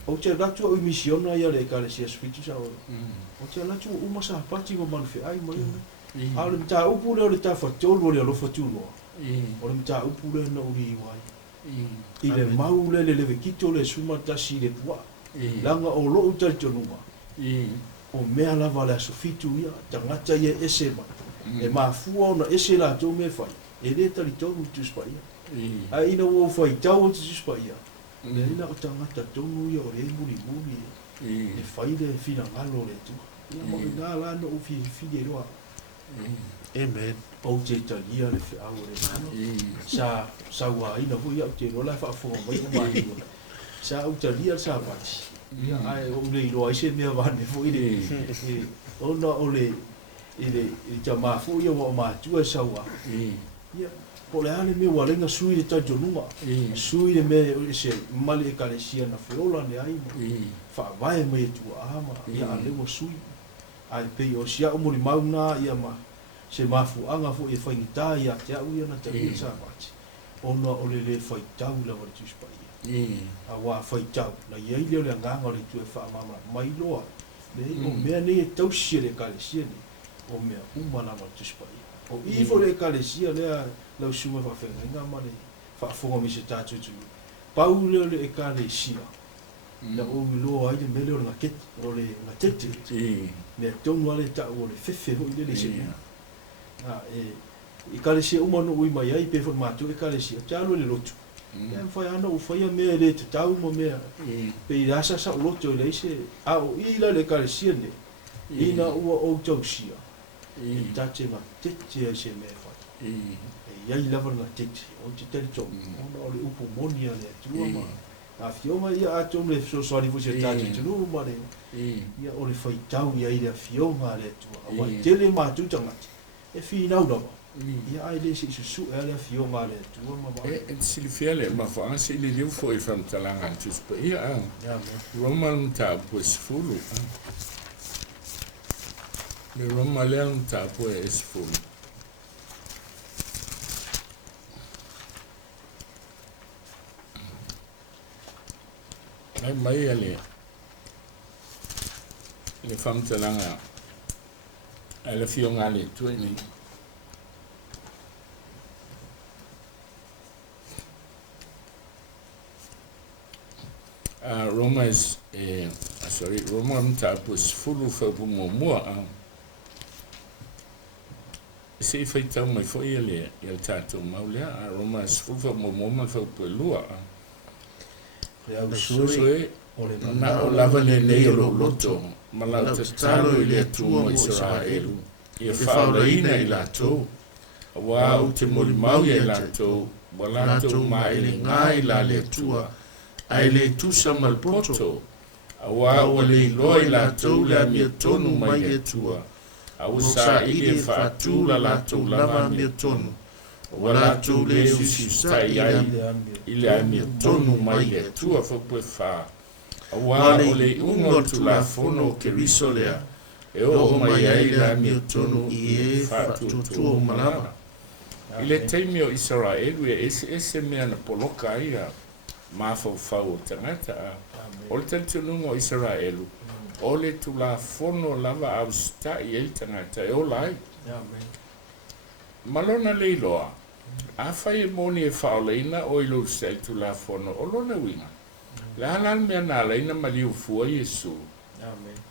o te ratu o misiona ia le kale sia spitu sa o te ratu o masa pati mo man fe ai mo ale ta upu le ta fa tolu le lo fa tu no o le mta upu le no uri wai i le mau le le kito le suma tasi le pua langa o lo uta tonuma o mea lava le sofitu ia tangata ia ese ma e mafua ona ese la tau me fai e le tali tau tu spai a ina wo fai tau tu spai le ina o tangata tonu ia o le muri e fai le fina ngalo le tu ia mo ina la no ufi de roa Amen. o te talia le fe au le sa wa ina fu ia te no la fa fo mai o mai sa u talia sa pati ia ai o le ro ai se me va ne fu ile o no o le ile te ma fu ia o ma tu sa wa ia po le ale me wa lenga sui le ta jonuma sui le me o se mali e kalesia na fiola ne ai fa vai me tu ama ia ale mo sui ai pe o sia o mo li mauna ia ma se mafu anga fu e faita ia te au ia na te sa pati ona o le faita la wa tu spai a wa faita na ia ile le anga ngore tu e fa mama mai loa le o me ne tau sire kalesia ni o me umana wa tu spai o i fo le kalesia le la suma fa fenga ma le fa fo mi se tatu tu paulo le kalesia na o lo ai de mele o na ket o le na tete ne tonu ale ta o le fefe o le se i kalesia umano ui mai ai pe fo matu e kalesia talo le lotu e fa ana o fa me le te tau mo me pe i rasa sa o lotu le se a o i la le kalesia ne ina o tausia e tache ma tete se me fa ia i lava na tete o te tele tau ona o le upo monia le tua ma a fioma ia atom le so so ali fu se tache tunu ma le ia o le faitau ia i le fioma le tua a wa tele ma tu tangati e fi nau da ia ai le si su e le fioma le tua ma ba e si le fiele ma fa ansi le liu fo i fam talanga tu spa ia roman ta pues fulu le roman ta pues fulu ai mai ale le fam talanga ale fiona le tu ni Roma is sorry Roma mta pues fulu fa bu mo se feita mai foi ele tato maulea Roma is fulu fa mo ma fa pelua au sui na o lava le nei o loto ma la talo i le tua mo Israelu ia whaoraina i lato wa o te moli mau i lato wa lato ma ele ngai la le tua ai le tusa malpoto wa o le loi lato le mia tonu mai e tua au sa i le fatu la lato lava mia tonu wa lato le usi stai ai i le mia tonu mai e tua fa fa wa o le ungo tu la fono ke risolea e o mai ai la mia tonu i e fatu tu malama i le teimi o Israelu e ese mea na poloka ia ma fau tangata o le tantununga o Israelu o le tu la fono lava au sta i e tangata e o lai malona leiloa a fai moni e faoleina o ilo sel tu la fono o lona winga la halan mea na leina maliu fua Yesu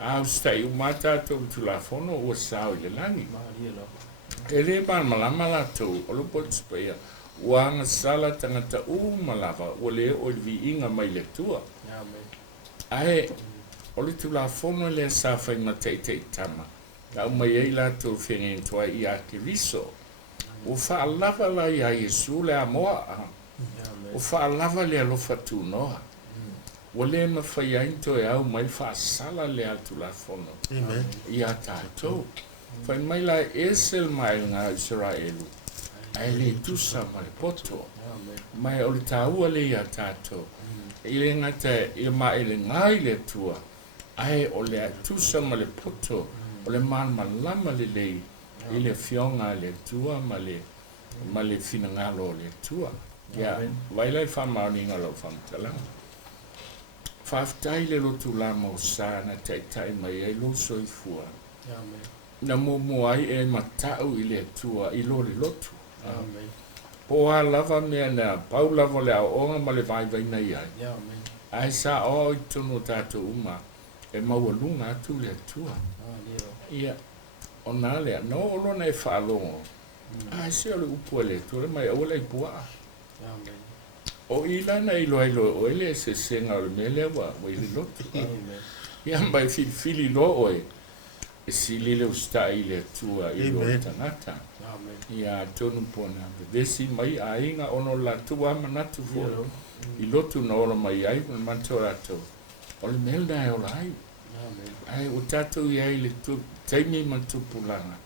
au sta i umata tu la fono o sao i le langi e le ban malama la tu o lo potspea wanga sala tangata malava o le o vi inga mai le tua ai o le tu la fono le sa fai matei tama la mai ai la tu fengen tua i a kiriso o fa lava la ia Yesu le amoa o fa lava le lo fatu noa o le ma fai ainto e au mai fa sala le tu la fono ia tato fai mai la esel mai nga Israelu ai le tusa ma le poto mai o le taua le ia tato i le ngata i ma i le ngai le tua ai o le tusa ma le poto o le man malama le lei i le fionga le tua ma le finangalo le tua ia vai lai fa mauni ngalo fa mtala fa aftai le lotu la mo sa na tai mai ai lo soifua na mo ai e matau i le tua i lo le lotu po a lava mea na pau lava le aonga ma le vai nei ai. Ya men. Ai sa o i tonu tātou uma e maua lunga atu le atua. Ia, o nā lea, no olo nei whaalongo. Ai se ole upu le atua, le mai au le pua. Ya men. O ila na ilo o ele se senga o le mele wa ili lotu. Ia mai fili lo oe. E sili le usta i le atua i lo tangata. Ia tonu pona. Vesi mai a inga ono la tua manatu fo. I lotu na ora mai ai, manto rato. O le mele na o lai. Ai o tatou i ai le tu, teimi mantu pulanga.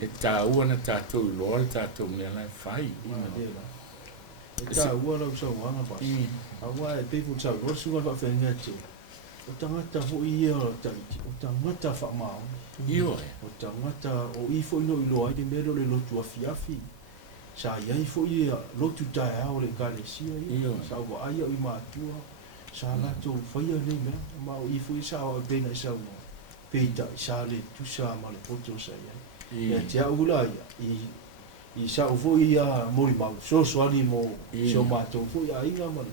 E tā ua na tatou i loa le tatou mea lai whai. E tā ua lau sa wanga pas. Awa e people sa ua sunga wa whenga te. O tangata fo i ea o taiti. O tangata wha mao. Io e. O tangata o i fo ino i loa i de mero le lotu a fiafi. Sa iai fo i ea lotu tae hao le kare sia i. Sa ua aia i maatua. Sa lato whaia nei mea. Ma o i fo i sa o e pena i sa ua. Peita i sa le tusa ma le poto sa iai. Ia te aula ia. I sa o fo i a mori mau. So soani mo so mātou fo i a inga mani.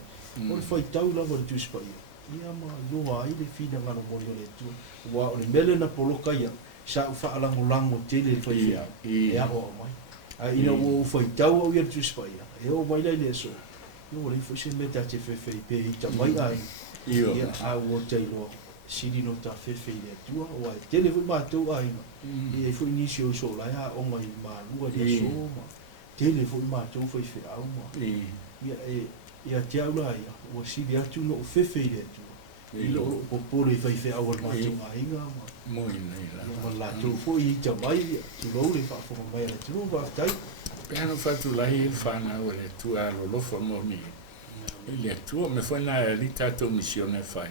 O le whai tau lama le tuspa ia. Ia ma loa ai le fina ngana mori o le tua. Wa o le mele na poloka ia. Sa u whaalango lango tele le whai ia. Ia o mai. A ina o whai tau au ia le tuspa ia. E o mai lai le so. Ia o le fo se meta te whewhei pe i ta mai ai. Ia a o te iloa. Siri no ta whewhei le tua. O ai tele fo mātou ai ma. E fo inisi o so lai ha o mai ma lua le so ma. Tele fo mātou whai au ma. Ia te aula ia. O siri atu no o whewhei le tua. Ilo o popolo i whai au al mātou ngā inga ma. Moi nei la. Ma la tau fo i ta mai ia. Tu lau le whaafonga mai ala tunu whaatai. Peano whatu lai e whana o le tua alo lofa mo mi. E le tua me whaina e li tātou misione whai.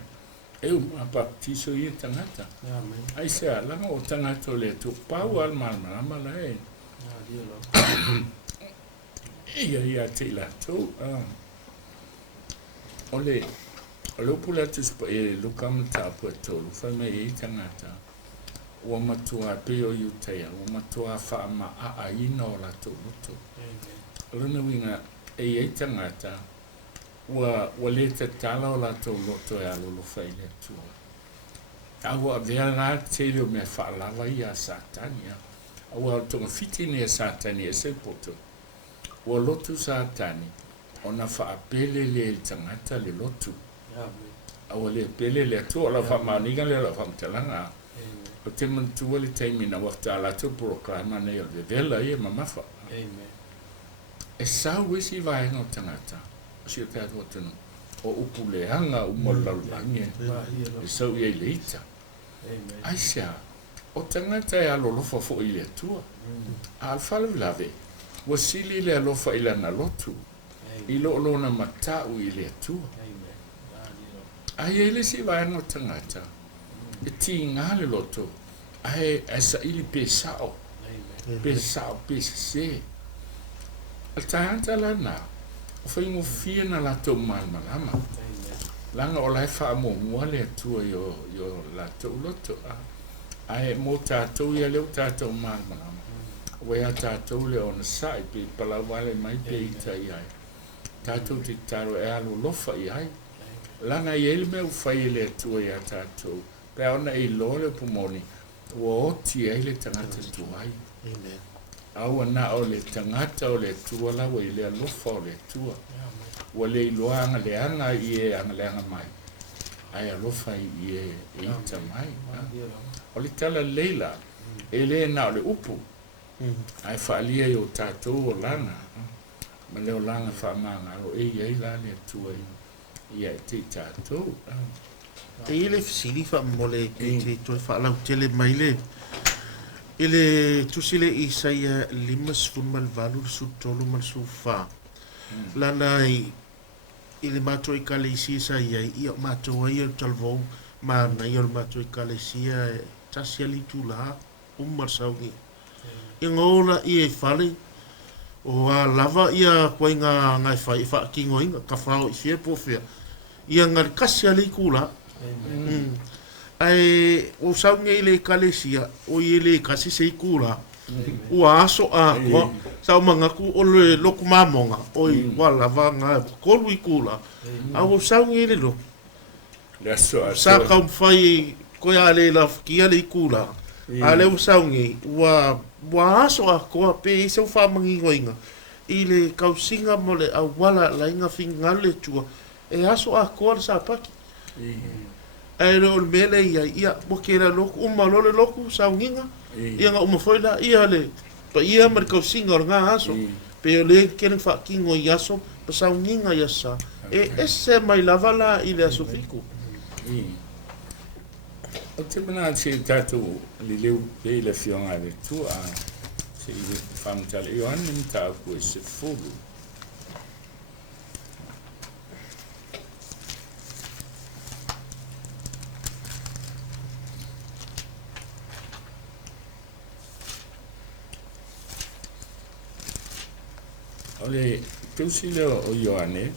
E ma baptiso i tangata. Ai se a langa o tangata o le tua pau al malama la e. Ia te la tau. Ole upula tuspa e lukam tapu e tolu. Whai me e tangata. Ua matua pe o iutea. Ua matua wha ma a ina o la tau luto. Luna winga e tangata. Ua le te tala o la tau loto e alolo whai le tua. Awa vea la te leo me whaalawa i a satania. Awa tonga fitini e satani e se poto. Ua lotu satani. Ona whaapele le tangata le lotu. Awa le pele le tua la whamaniga le la whamtalanga. O te mantua le teimina wafta la tu proklama nei o le vela i e mamafa. E sa wisi vai no tangata. Si o te atua tunu. O upu le hanga umolalange. E sau i e leita. Ai sea. O tangata e alolofa fo i le tua. A alfala vilave. Wa sili le alofa i lana lotu. I lo na matau i le tua. Ai ele si vai no tangata. E ti ngale loto. Ai esa ili pesao. Pesao se. Al tangata lana. O fai mo fia na la to mal malama. Langa o lai fa mo le tua yo la to loto. Ai mo tatou ia leo tatou mal malama. Wea tatou le ona sai pe pala wale mai pe ita ai. Tatou te taro e alo lofa i ai. Langa i ele meu fai le tua ia tatou. Pe ona i lole pumoni. Ua oti e le tangata tuai. Aua na o le tangata o le tua la wa i le alofa o le tua. Ua le iloa anga le anga i e anga le anga mai. Ai alofa i e ita mai. O le tala leila. E le na o le upu. Ai whaalia i o tatou o lana. Ma leo langa whaamanga. O e iei la le tua ia te tatou. E ile fisili fa mole te to fa la tele maile. Ile tusile Isaia 5:8 su tolu man su fa. Lana ile mato i kalesi sa ia mato ia talvo ma na ia mato i kalesi tasia litula saungi. Ingola i fale o lava ia koinga ngai fai fa kingoinga ka fao i fie pofia. Ia ngar kasia likula. Ai o saungi ile kalesia o ile kasi se kula ua aso a ko sa manga ku o le loku mamonga oi wala vanga ko lui kula a o sa ngile lo sa ka fai ko ya le la ki ale kula a le sa ngi ua aso a ko pe se fa mangi ngoinga i le kausinga mo le a wala la inga fingale tua e aso a ko sa paki ai lo mele ia mo kera loku malo le loku sa nginga ia nga foi la ia le pa ia mar kausinga nga aso pe le ken fa kingo iaso pa sa nginga ia sa e esse mai lava la i le aso fiku o te mana se tatu li leu pe le fionga le tua se i famtale io anni ta ku se fogo ole tusi o Ioane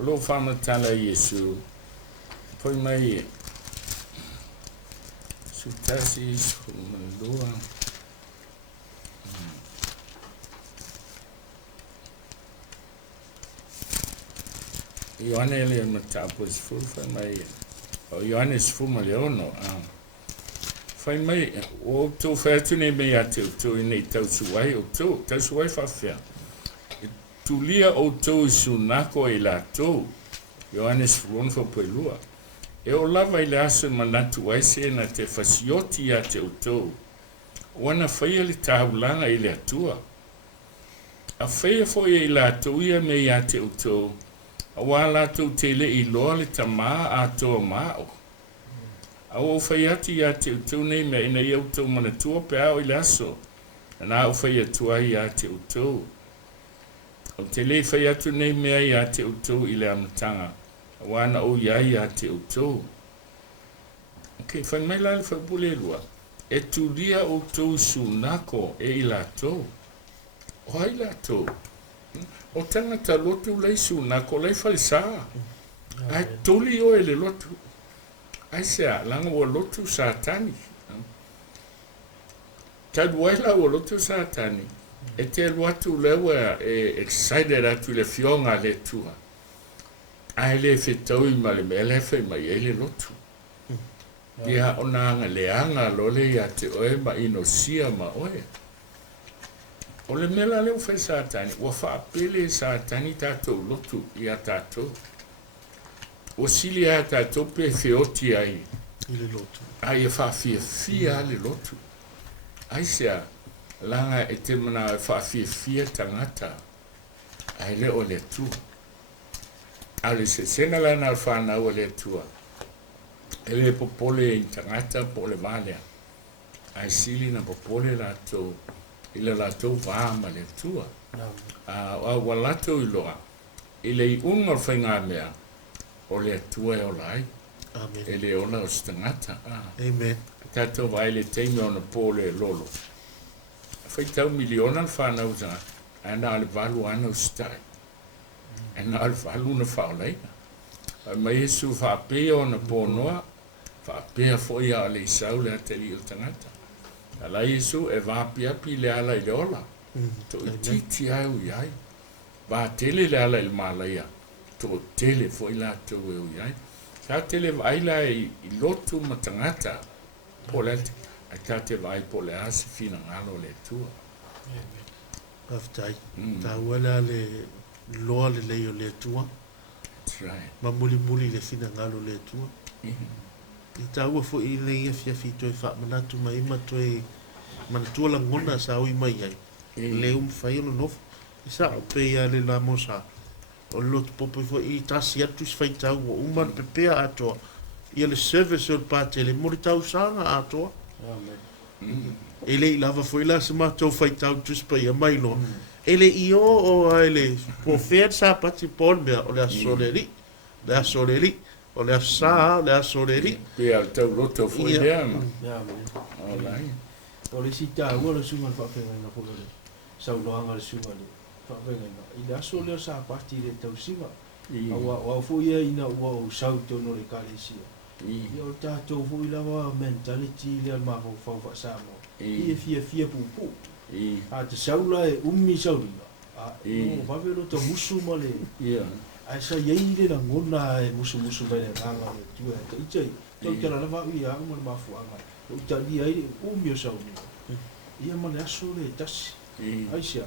lo fama tala Yesu poi mai su tasi su mandua Ioane le matapo fu fai mai o Ioane fu ma leono fai mai o tu fetu ne me atu tu nei tau suai o tu tau suai fa fia tulia o tau sunako e la tau Ioanes furon fo pelua e o lava i le aso manatu ai se na te fasioti a te tau wana faia le taulanga i le atua a faia fo i la tau ia me ia te tau a wala tau tele i loa le tama a toa mao a o faia ti a te tau nei me ina i au tau manatua pe au i le aso na o faia tua i a te tau o te le fai atu nei mea i a te utou i le amatanga. Wana o iai a te utou. Ok, fai mai la le fai pule lua. E tu ria o tou sunako e i la tou. O hai la tou. O tangata lotu lei sunako lei fai saa. Ai toli o e le lotu. Ai sea, langa o lotu satani. Taduaila o lotu satani. E te luatu lewa e excited atu le fionga le tua. Ai le fetau I ma le mele fe mai e le lotu. Ia ona anga le anga lole ia te oe ma ino sia ma oe. O le mela leo fe satani. Ua faa pele satani tatou lotu ia tatou. O sili a tatou pe feoti ai. I le lotu. Ai e faa fia le lotu. Ai sea. Langa e te mana fia tangata ai le o le tu ale se sena la na fana o le tua ele popole in tangata po le vale ai sili na popole la to ile la to va ma le tua a wala to iloa ile I unga whainga mea o le tua e o lai amen ele o la o stangata amen tato vai le teime ona pole lolo fai tau miliona al whanau zanga, ana ale valu ana ustai. Ana ale valu na whaolei. Mai Yesu whapea o na ponoa, whapea foi a le isau le ateli o tangata. Ala Yesu e whapea pi le ala I le ola. To I titi au iai. Wa tele le ala il malaia. To tele foi la to e u iai. Ka tele vaila I lotu matangata. Polete. A tate vai po le asi fina ngalo le tua. Aftai. Ta wala le loa le leo le tua. That's right. Ma muli le fina ngalo le tua. I ta ua fo I le ia fia fito e wha manatu ma ima to e manatua la ngona sa ui mai ai. Le fai ono nofu. I sa o pe ia le la mosa. O lotu popo fo I tasi atu si fai tau o uman pepea atoa. Ia le service o le pate le mori tau sanga atoa. Ele I lava foi la se matou fai tau tus pa ia mai no. Ele I o ele profet sa pati pol me o le soleri. Le soleri. O le sa le soleri. Pe al tau loto foi lea ma. Alai. O le sita ua le sunga whawhenga na polo le. Sau loanga le sunga le. Whawhenga na. I le aso leo sa pati le tau singa. Awa fo ia ina ua o sau tono le kalesia. Ia o tātou fo I lawa mentality le al maho whau wha sa mo. Ia fia pupu. a te saula e umi sauri a vave lo ta musu ma le ai sa yei le na ngona e musu mai le nganga le tua e itai tau tala lava i a uma ma fuanga o ta di ai umi o sauri ia ma le aso le tasi ai sia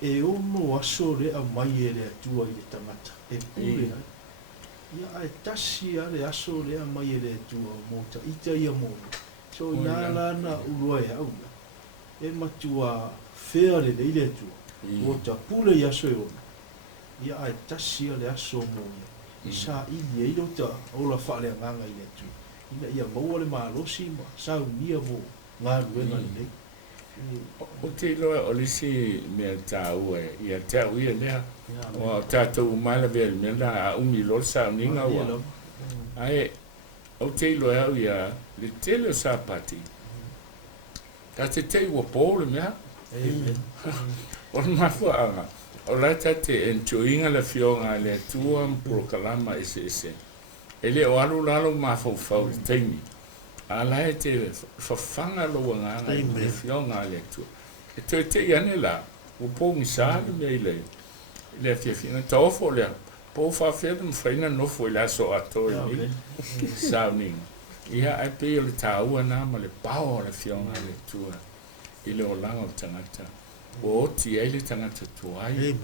e ono aso le a mai e le tua i le tamata e pule ai ia ai tasi a le aso le a mai e le tua mo ta ita ia mo so ina lana urua e au e matua fea le leile tua o ta pule ia so e ona ia ai tasi a le aso mo ia sa i le ilo ta o la fa le nganga i le tua ina ia maua le malosi ma sa unia mo ngā ruenga le nei o te loa o lisi mea tāu e ia tau ia lea o tātou umala vea mea la a umi lor sa uninga ua ai o te loa au ia le tele o sa pati ta te te ua pōle mea o le mafua anga o lai ta te enjoyinga le fionga le tua mprokalama ese e le o alu lalo mafau le taimi ala e te whawhanga loa nganga i le fionga le tua. E toi te iane la, o pōngi sāle mea i lei. Le fiafina, ta ofo lea, pō whawhea mwhaina nofo i la so ato i ni. Sauninga. Ia ai pe o le tāua nā ma le pao le fionga le tua. I le o langa o tangata. O oti ai le tangata tuai.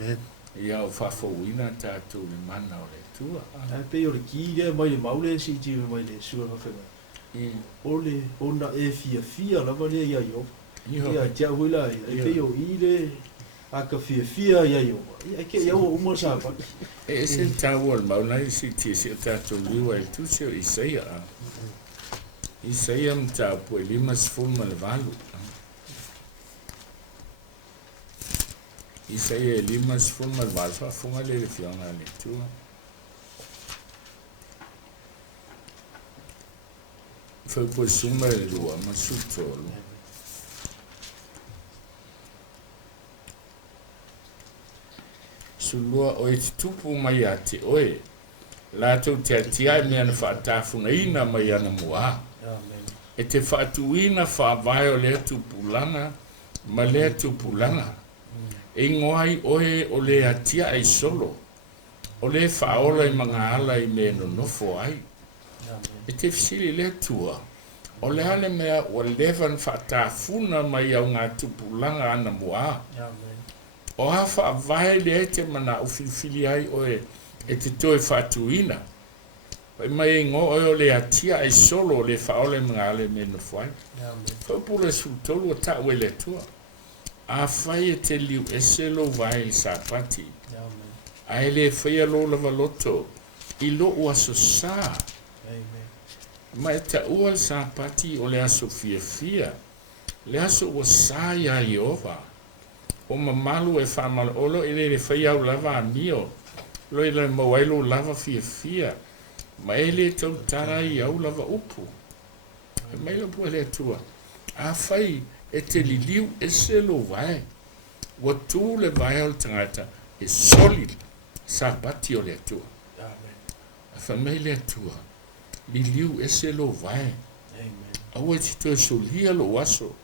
Ia o whawhauina tātou le mana o le tua. Ai pe o le ki le mai le maule si jiwe mai le sua mawhenga. Ole ona e fia lava le ia yo ia tia huila e te yo ile a ka fia ia yo ia ke ia o mo sa pa e se tawol mauna i si ti se ta to liwa il tu se Isaia mta po limas fuma le valu Isaia limas fuma le valu fa fuma le fiona le tu foi por suma le lua ma sutolo sulua o e tupu mai ate oe la tu te atia me ana whaatafuna ina mai ana mua e te whaatuina whaavai o lea tupulanga ma lea tupulanga e ngoai oe o le atia ai solo o le whaola i mga ala i me no nofo ai e te fisili le tua o le ale mea o levan whaatafuna mai au ngā tupulanga ana mua o ha whaavai le te mana o filifili ai oe e te toe whaatuina pai mai e ngō o le atia ai solo le whaole mga ale me no fwai whaupule sultolu o ta ue le tua a whai e te liu e selo vai sa pati a e le whaia lo lava loto i lo ua so sa ma e ta ua sa pati o le aso fia le aso ua sa ia Iova o mamalu e whamal olo i le whaia au lava a mio lo i le mawailu lava fia ma e le tau tara i au lava upu e mai la pua le tua a whai e te liliu e selo vai ua tu le vai au tangata e solid sa pati o le tua a wha mai le tua liliu e selo vai au e tito e solia lo aso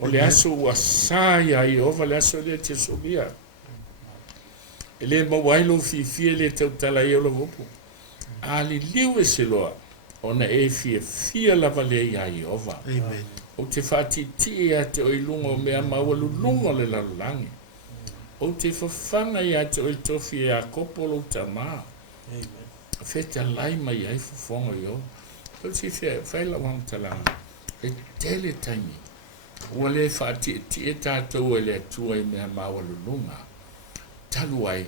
o le aso ua sa ia Iova le aso le te solia e le mawailu fifia le tau tala i o lo upu a liliu e seloa ona e fia lava le ia Iova o te whaatiti a te oilunga o mea mawalulunga le lalulangi o te whawhanga i a te oitofi e a kopolo tamā feta lai mai ai fufonga yo o te whaila wang talanga e tele taimi ua le whaatiti e tātou e le atua i mea mawalulunga talu ai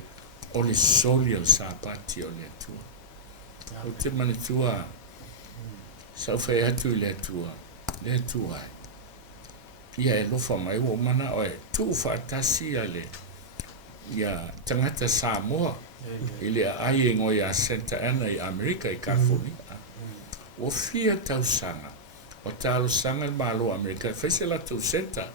o le soli o sāpati o le atua o te manitua sau whai atu i le atua ia e lofa mai o mana oe tu whaatasi a le ia tangata Samoa i le ai e ngoi a Santa Ana i Amerika i California o fia tausanga o talo sanga i malo Amerika whaise la tau senta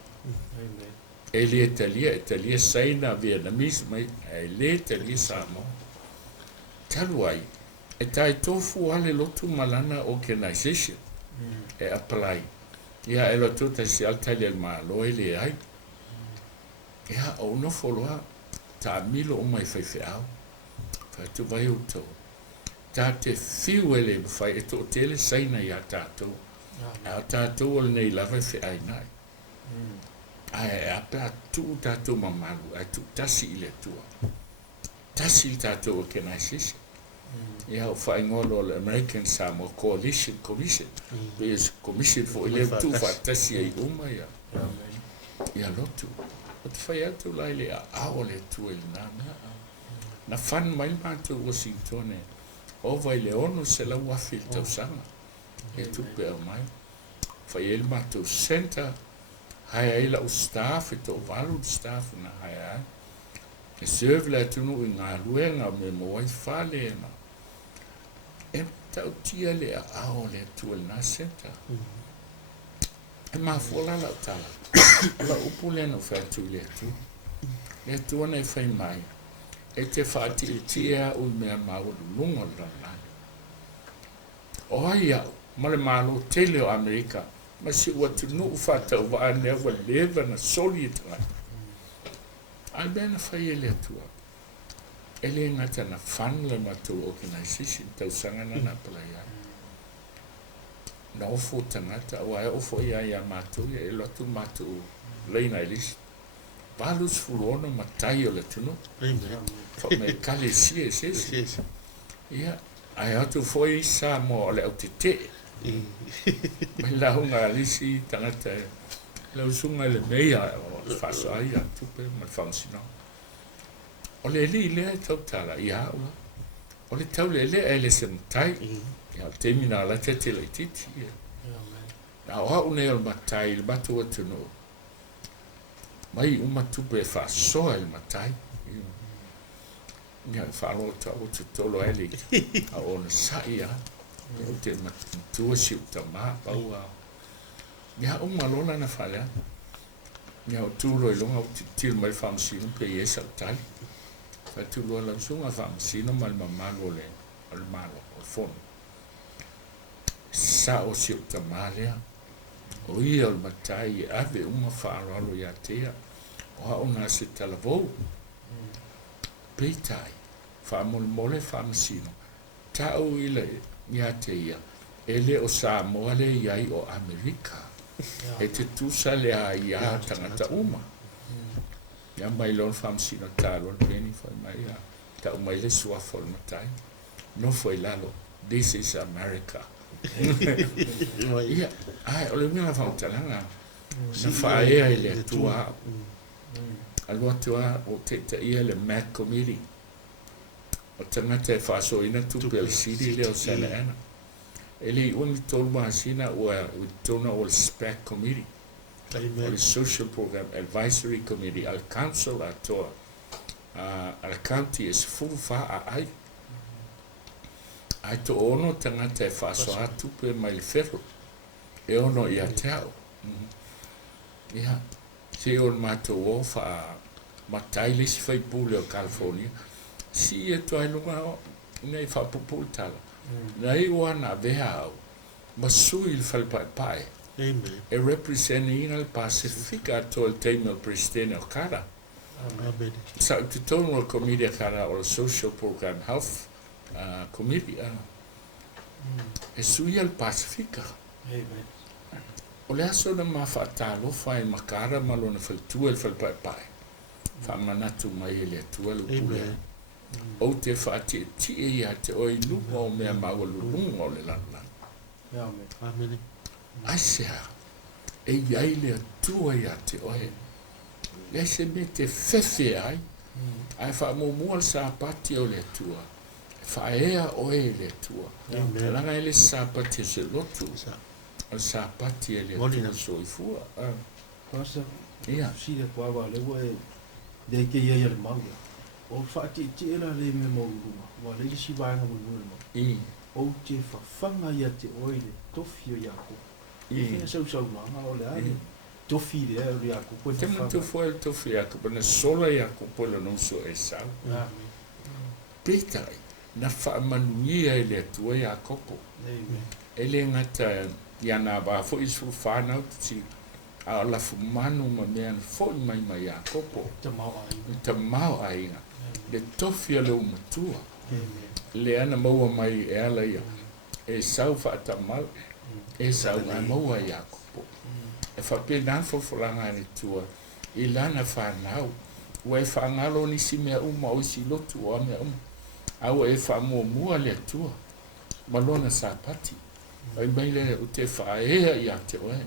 e le Italia saina Vietnamese mai e le Italia Samoa talu ai e tai tofu ale lotu malana organization e apply ia e lotu tasi altali al malo ele ai ia o no foloa ta milo o mai feifeau fa tu vai o to ta te fiu ele fai e to tele saina ia tatou a tatou o nei lava fe ai nai ai a pa tu tatou mamalu ai tu tasi ile tua tasi tatou o kenai sisi ia o fai ngolo le American Samoa Coalition Commission is commission for ile tu fa tasi ai uma ia lotu o te fai atu lai le a o le tu ele na fan mai mātou Washington e o vai le ono se la wafi le tausanga e tupe au mai fai ele mātou center hai ai la o staff e to valu staff na hai ai e serve le tunu i ngā luenga me moai fale na e tau tia le a o le tu ele na center e mafua la tala la upu le no fai tu le tu ana e fai mai e te whaati tia o mea maua lunga lana. O ia, male malo tele o Amerika, ma si ua tunu whata o waa newa leva na soli ita. Ai bena whai ele atua. Ele ngata na whanle matou organisation tau sangana na palaya. Na ofo tangata, o ai ofo ia matou, e lotu matou leina elisi. Palus furono matai o le tunu. Fa me kale sie se. Ia, ai atu foi sa mo le autete. Me la hunga lisi tangata. La usunga le meia o fa sa ia tupe ma fansina. O le le tau tala ia o. O le tau le ele sentai. Ia termina la tete le titi. Na o une o matai le batu o tunu. Mai uma tupe fa soa il matai. Ia falo ta o te tolo ele. A ona saia. O te matua si uta maa paua. Ia uma lola na falea. Ia o tūlo i longa o te tiro mai whamsino pe iesa o tali. Fa tūlo ala sunga whamsino mai mamalo le. O le malo, o le fono. Sa o si uta maa lea. O ia o le matai e ave uma whaaralo ia tea. O haona se talavou. Peitai. Whaamole whamasino. Tau ile ia tea. Ele o Samoa le iai o Amerika. E te tusa le a ia tangata uma. Ia mai lon whamasino talo le peni whai mai a. Tau mai le suafo le matai. No foi lalo. This is America. Ia, ai, o le mea whautalanga. Na whaea i le atua. Alua tua o te ia le MAC Committee. O tangata e whasoina tupe al siri le o Santa Ana. Ele uni tolu mahasina ua tona o le SPAC Committee. O le Social Program Advisory Committee. Al Council a toa. Al County is full wha a ai. Ai to ono tangata e whasoa tupe mai le whero. E ono ia teo. Ia. Se on mato o wha matai lesi whai pule o California. Si e toa lunga o nei wha pupul tala. Nei wana veha au. Masui il whalpai pai. E represeni inga le Pacifica to il Tamil Pristine o Kara. Sa te tono o Committee Kara o Social Program Health Committee. E sui al Pacifica. O le aso na mawhaatalo whai makara malo na whaltua il whalpai. Whamanatu mai ele atua lupule. O te whaati tie ia te oi lupa o mea maua lulunga o le lana. Aisea, e iai le atua ia te oi. Le se me te whewhe ai. Ai whaamumua sa pati o le atua. Whaea oe le atua. Langa ele sa pati se lotu. Al sa pati ele atua soifua. Pasa, ia. Si le kua le ue de ke ia le maua. O whaati te era le me mauruma. Wa le si vanga mo. O te whawhanga ia te oi le tofi o Iako. Whina sau langa o le ai. Tofi le o Iako. Te matu foi el tofi Iako. Pana sola Iako pole non so e sau. Petai. Na whaamanuia ele atua Iakopo. Ele ngata ia na ba fo isu fana si a la fu manu ma me an fo mai mai a kopo te mau ainga de tofia le matua le ana maua mai e ala ia e sau fa ta mal e sau na maua ia kopo e fa pe na fo fulanga ni tua i lana fa nau we fa ngalo ni si me uma o si lotu o me au e fa mo mua le tua malona sa pati ai mai le o te fa e ia te oe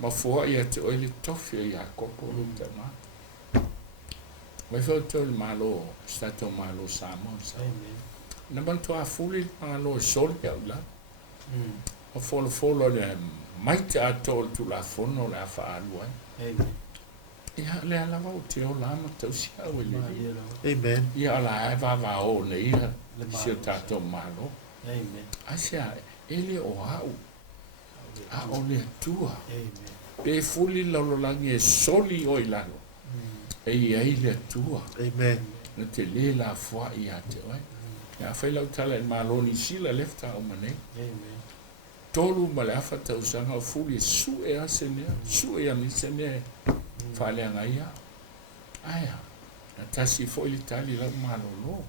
ma fo ia te oe le tofia ia kopo lu te ma we fa to il malo stato malo samos na ban to a fuli malo sol ya la o folo le mai te atol tu la fono la fa alua ia le ala va o te o la ma tau sia o le Amen. ia la va o le ia si o tato malo asia ele o au a o le tua pe fuli lo langi e soli o ilano e ia le tua Amen. na te le la fua ia te oi ia fai lau tala en maloni sila lefta o mane tolu ma le afa tau sanga o fuli su e asenea su e amisenea fale anga ia aya na tasi fo ili tali la malolo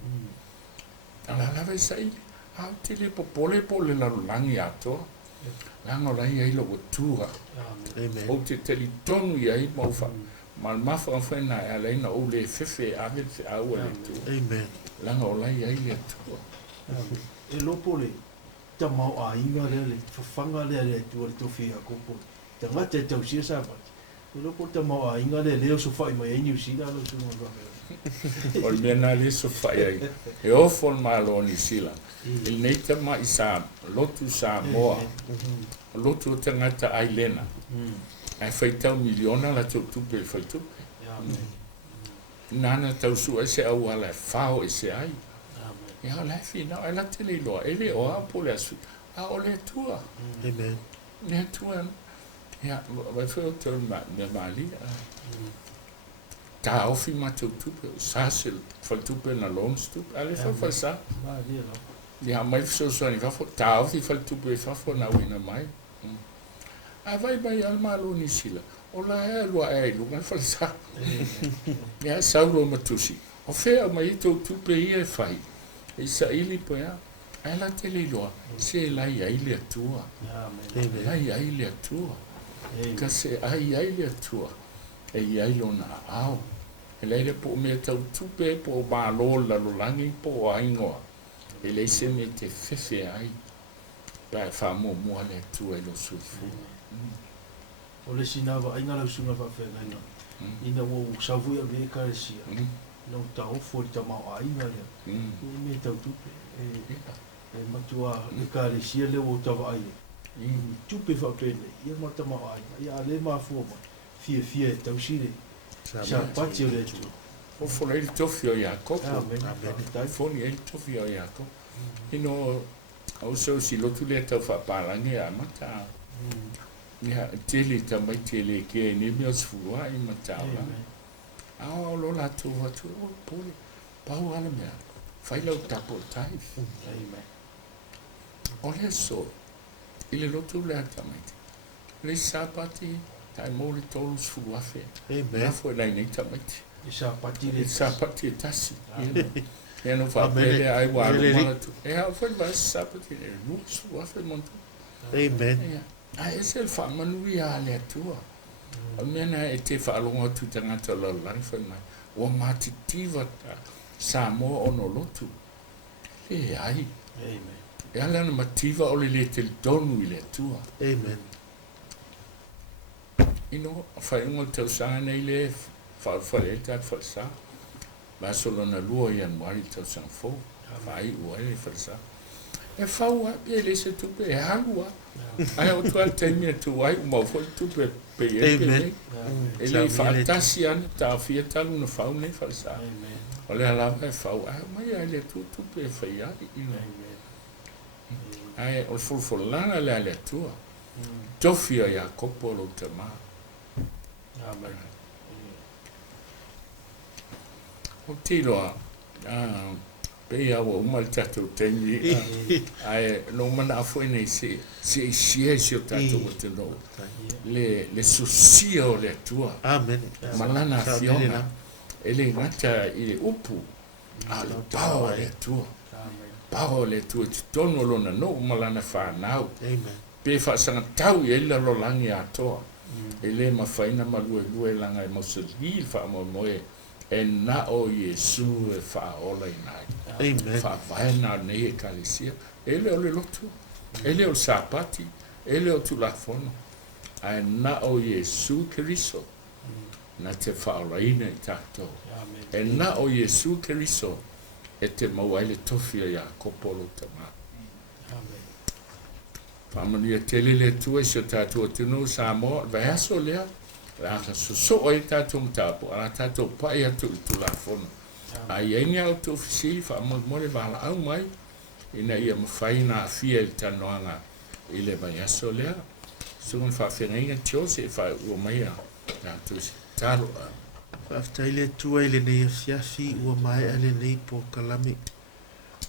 ala la sai au te le popole pole la langi ato lango la ia ilo tua Amen. o te teli tonu ia i maufa mal mafa fena ala ina o le fefe ave fe au le tu Amen. lango la ia ile tua e lopo le ta mau a inga le fafanga le tu le tofia kopo te ngata te tau sia sa pa e lopo ta mau a inga le so fai mai ni usina lo so mo o le mena le so fai ai e o fol malo ni sila il neita ma isa lotu sa moa lotu te ngata ai lena ai fai tau miliona la tu pe fai tu nana tau su ese au ala fao ese ai ia la fina ala tele lo ele o a pole asu a o le tua Amen. le tua ia va fo to me mali ta o fi ma tu sa sil fo tu pe na long stu ale fa sa ma dia lo ia mai so ni fa fo ta o fi fo tu pe fa fo na wina mai a vai bai al malo ni sila o la e lo e lu ma fa sa ia sa ro ma tu si o fe mai tu pe ia fai isa ili po ya ela tele lo se la ia ile tua Amen. la ia ile tua ka se ai ile tua e ia ilo na au ele le po me tau tupe po ba lo la lo langi po aingo ele se me te fefe ai ba fa mo le tua lo sufu o le sinava ainga la sunga fa fe na ina wo savu ya me ka sia no ta o fo ta mau a inga le me tau tupe e matua le ka sia le wo ta vai tupe fa pe le ia mata mau a ia le ma fu ma fie tau sire sa pati le tu o fo le tofio ya ko amen fo ni el tofio ya ko ino au so si lo tu le ta fa pa nge a mata ya tele ta mai tele ke ni mi os fu ai mata a lo la tu va tu pole pa o ala me fai lo tapo tai amen o le so ile lo tu le ta mai le sapati tai mo le tolu fu afe Amen. fo nei nei ta mai isa pati le le sapati tasi e no fa Amen. bele ai wa Ele- lo tu e a fo va sapati le lu fu afe monto Amen. a ese il fa manui a le tua a mena e te fa longa tu tanga to la la fa mai o matitiva sa mo ono lotu e ai amen e ala na mativa o le te donu le tua Amen. ino fa ngo te sa nei le fa le ta fa sa ba solo na lua ia mari te sa fo fa i o e fa sa e fa wa e le se tu pe halua ai o tu al temia tu ai mo fo tu pe Amen. e le fantasi an ta fia talu na fa ne fa sa amen o le ala e fa mai ai le tu pe fa ia ino ai o fo lana le tua tofia ya kopolo te ma amen o tilo pe ia o mal tatou teni ai no mana foi nei se o tatou te no le susio le tua Amen. malana fiona ele ngata i upu al pao le tua pao le tua tono lona no malana fa nau Amen. pe fa sanga tau e la lo langi atoa ele ma faina ma lue langa e mo se il fa mo moe e na o Yesu e fa ola inai Amen. fa vai na nei e kalisia ele o le lotu ele o sapati ele o tulafono ai na o Yesu Keriso na te fa ola ina i tato e na o Yesu Keriso e te mauaile tofia ya kopolo tama Famani tele le tua se tato tino samo vai aso lea la so o tato mtapo ala tato pa ia tu lafono ai enya auto ofisi fa mo le bala au mai ina ia mafaina afia il tanoanga ile vai aso lea so un fa fenga chose fa o mai a tato talo Whaftai le tua ile nei fiafi ua mai ale nei po kalami.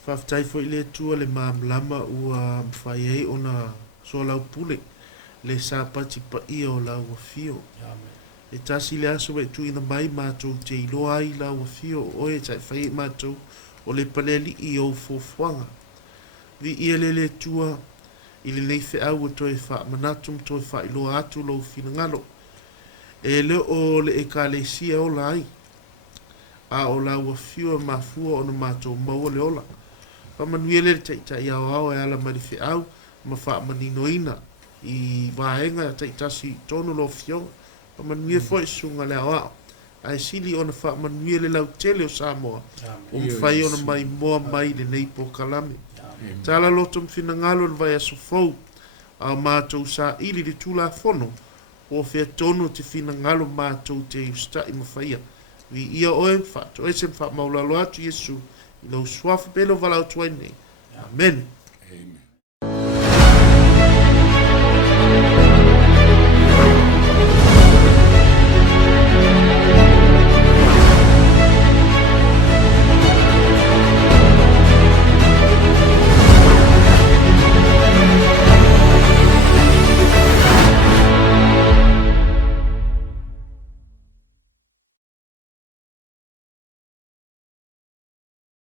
Whaftai fo ile tua le maamlama ua mwhaiei ona so lau pule le sāpati pa ia o lau wa fio. E tasi le aso e tu ina mai mātou te iloa ai lau wa fio o e tai whai mātou o le paneli i au fofuanga. Vi ia le tua ile nei fe au toi wha manatum toi wha iloa atu lau fina ngalo. E le o le e kalesia o lai a o la ua fiua mafua o na mātou maua le ola pa manuia le tai au au e ala marife au ma wha maninoina i vaenga tai tasi tonu lo fio pa manuia foi sunga le au ai sili o na wha manuia le lau tele o Samoa o mwhai o na mai moa mai le nei po kalame tala loto mwhina ngalo na vai aso fau a mātou sa ili le tula fono o fea tono te fina ngalo mātou te usta i mawhaia. Vi ia oe whato e se wha maulalo atu Yesu i lau suafa pelo walau tuaine. Amen.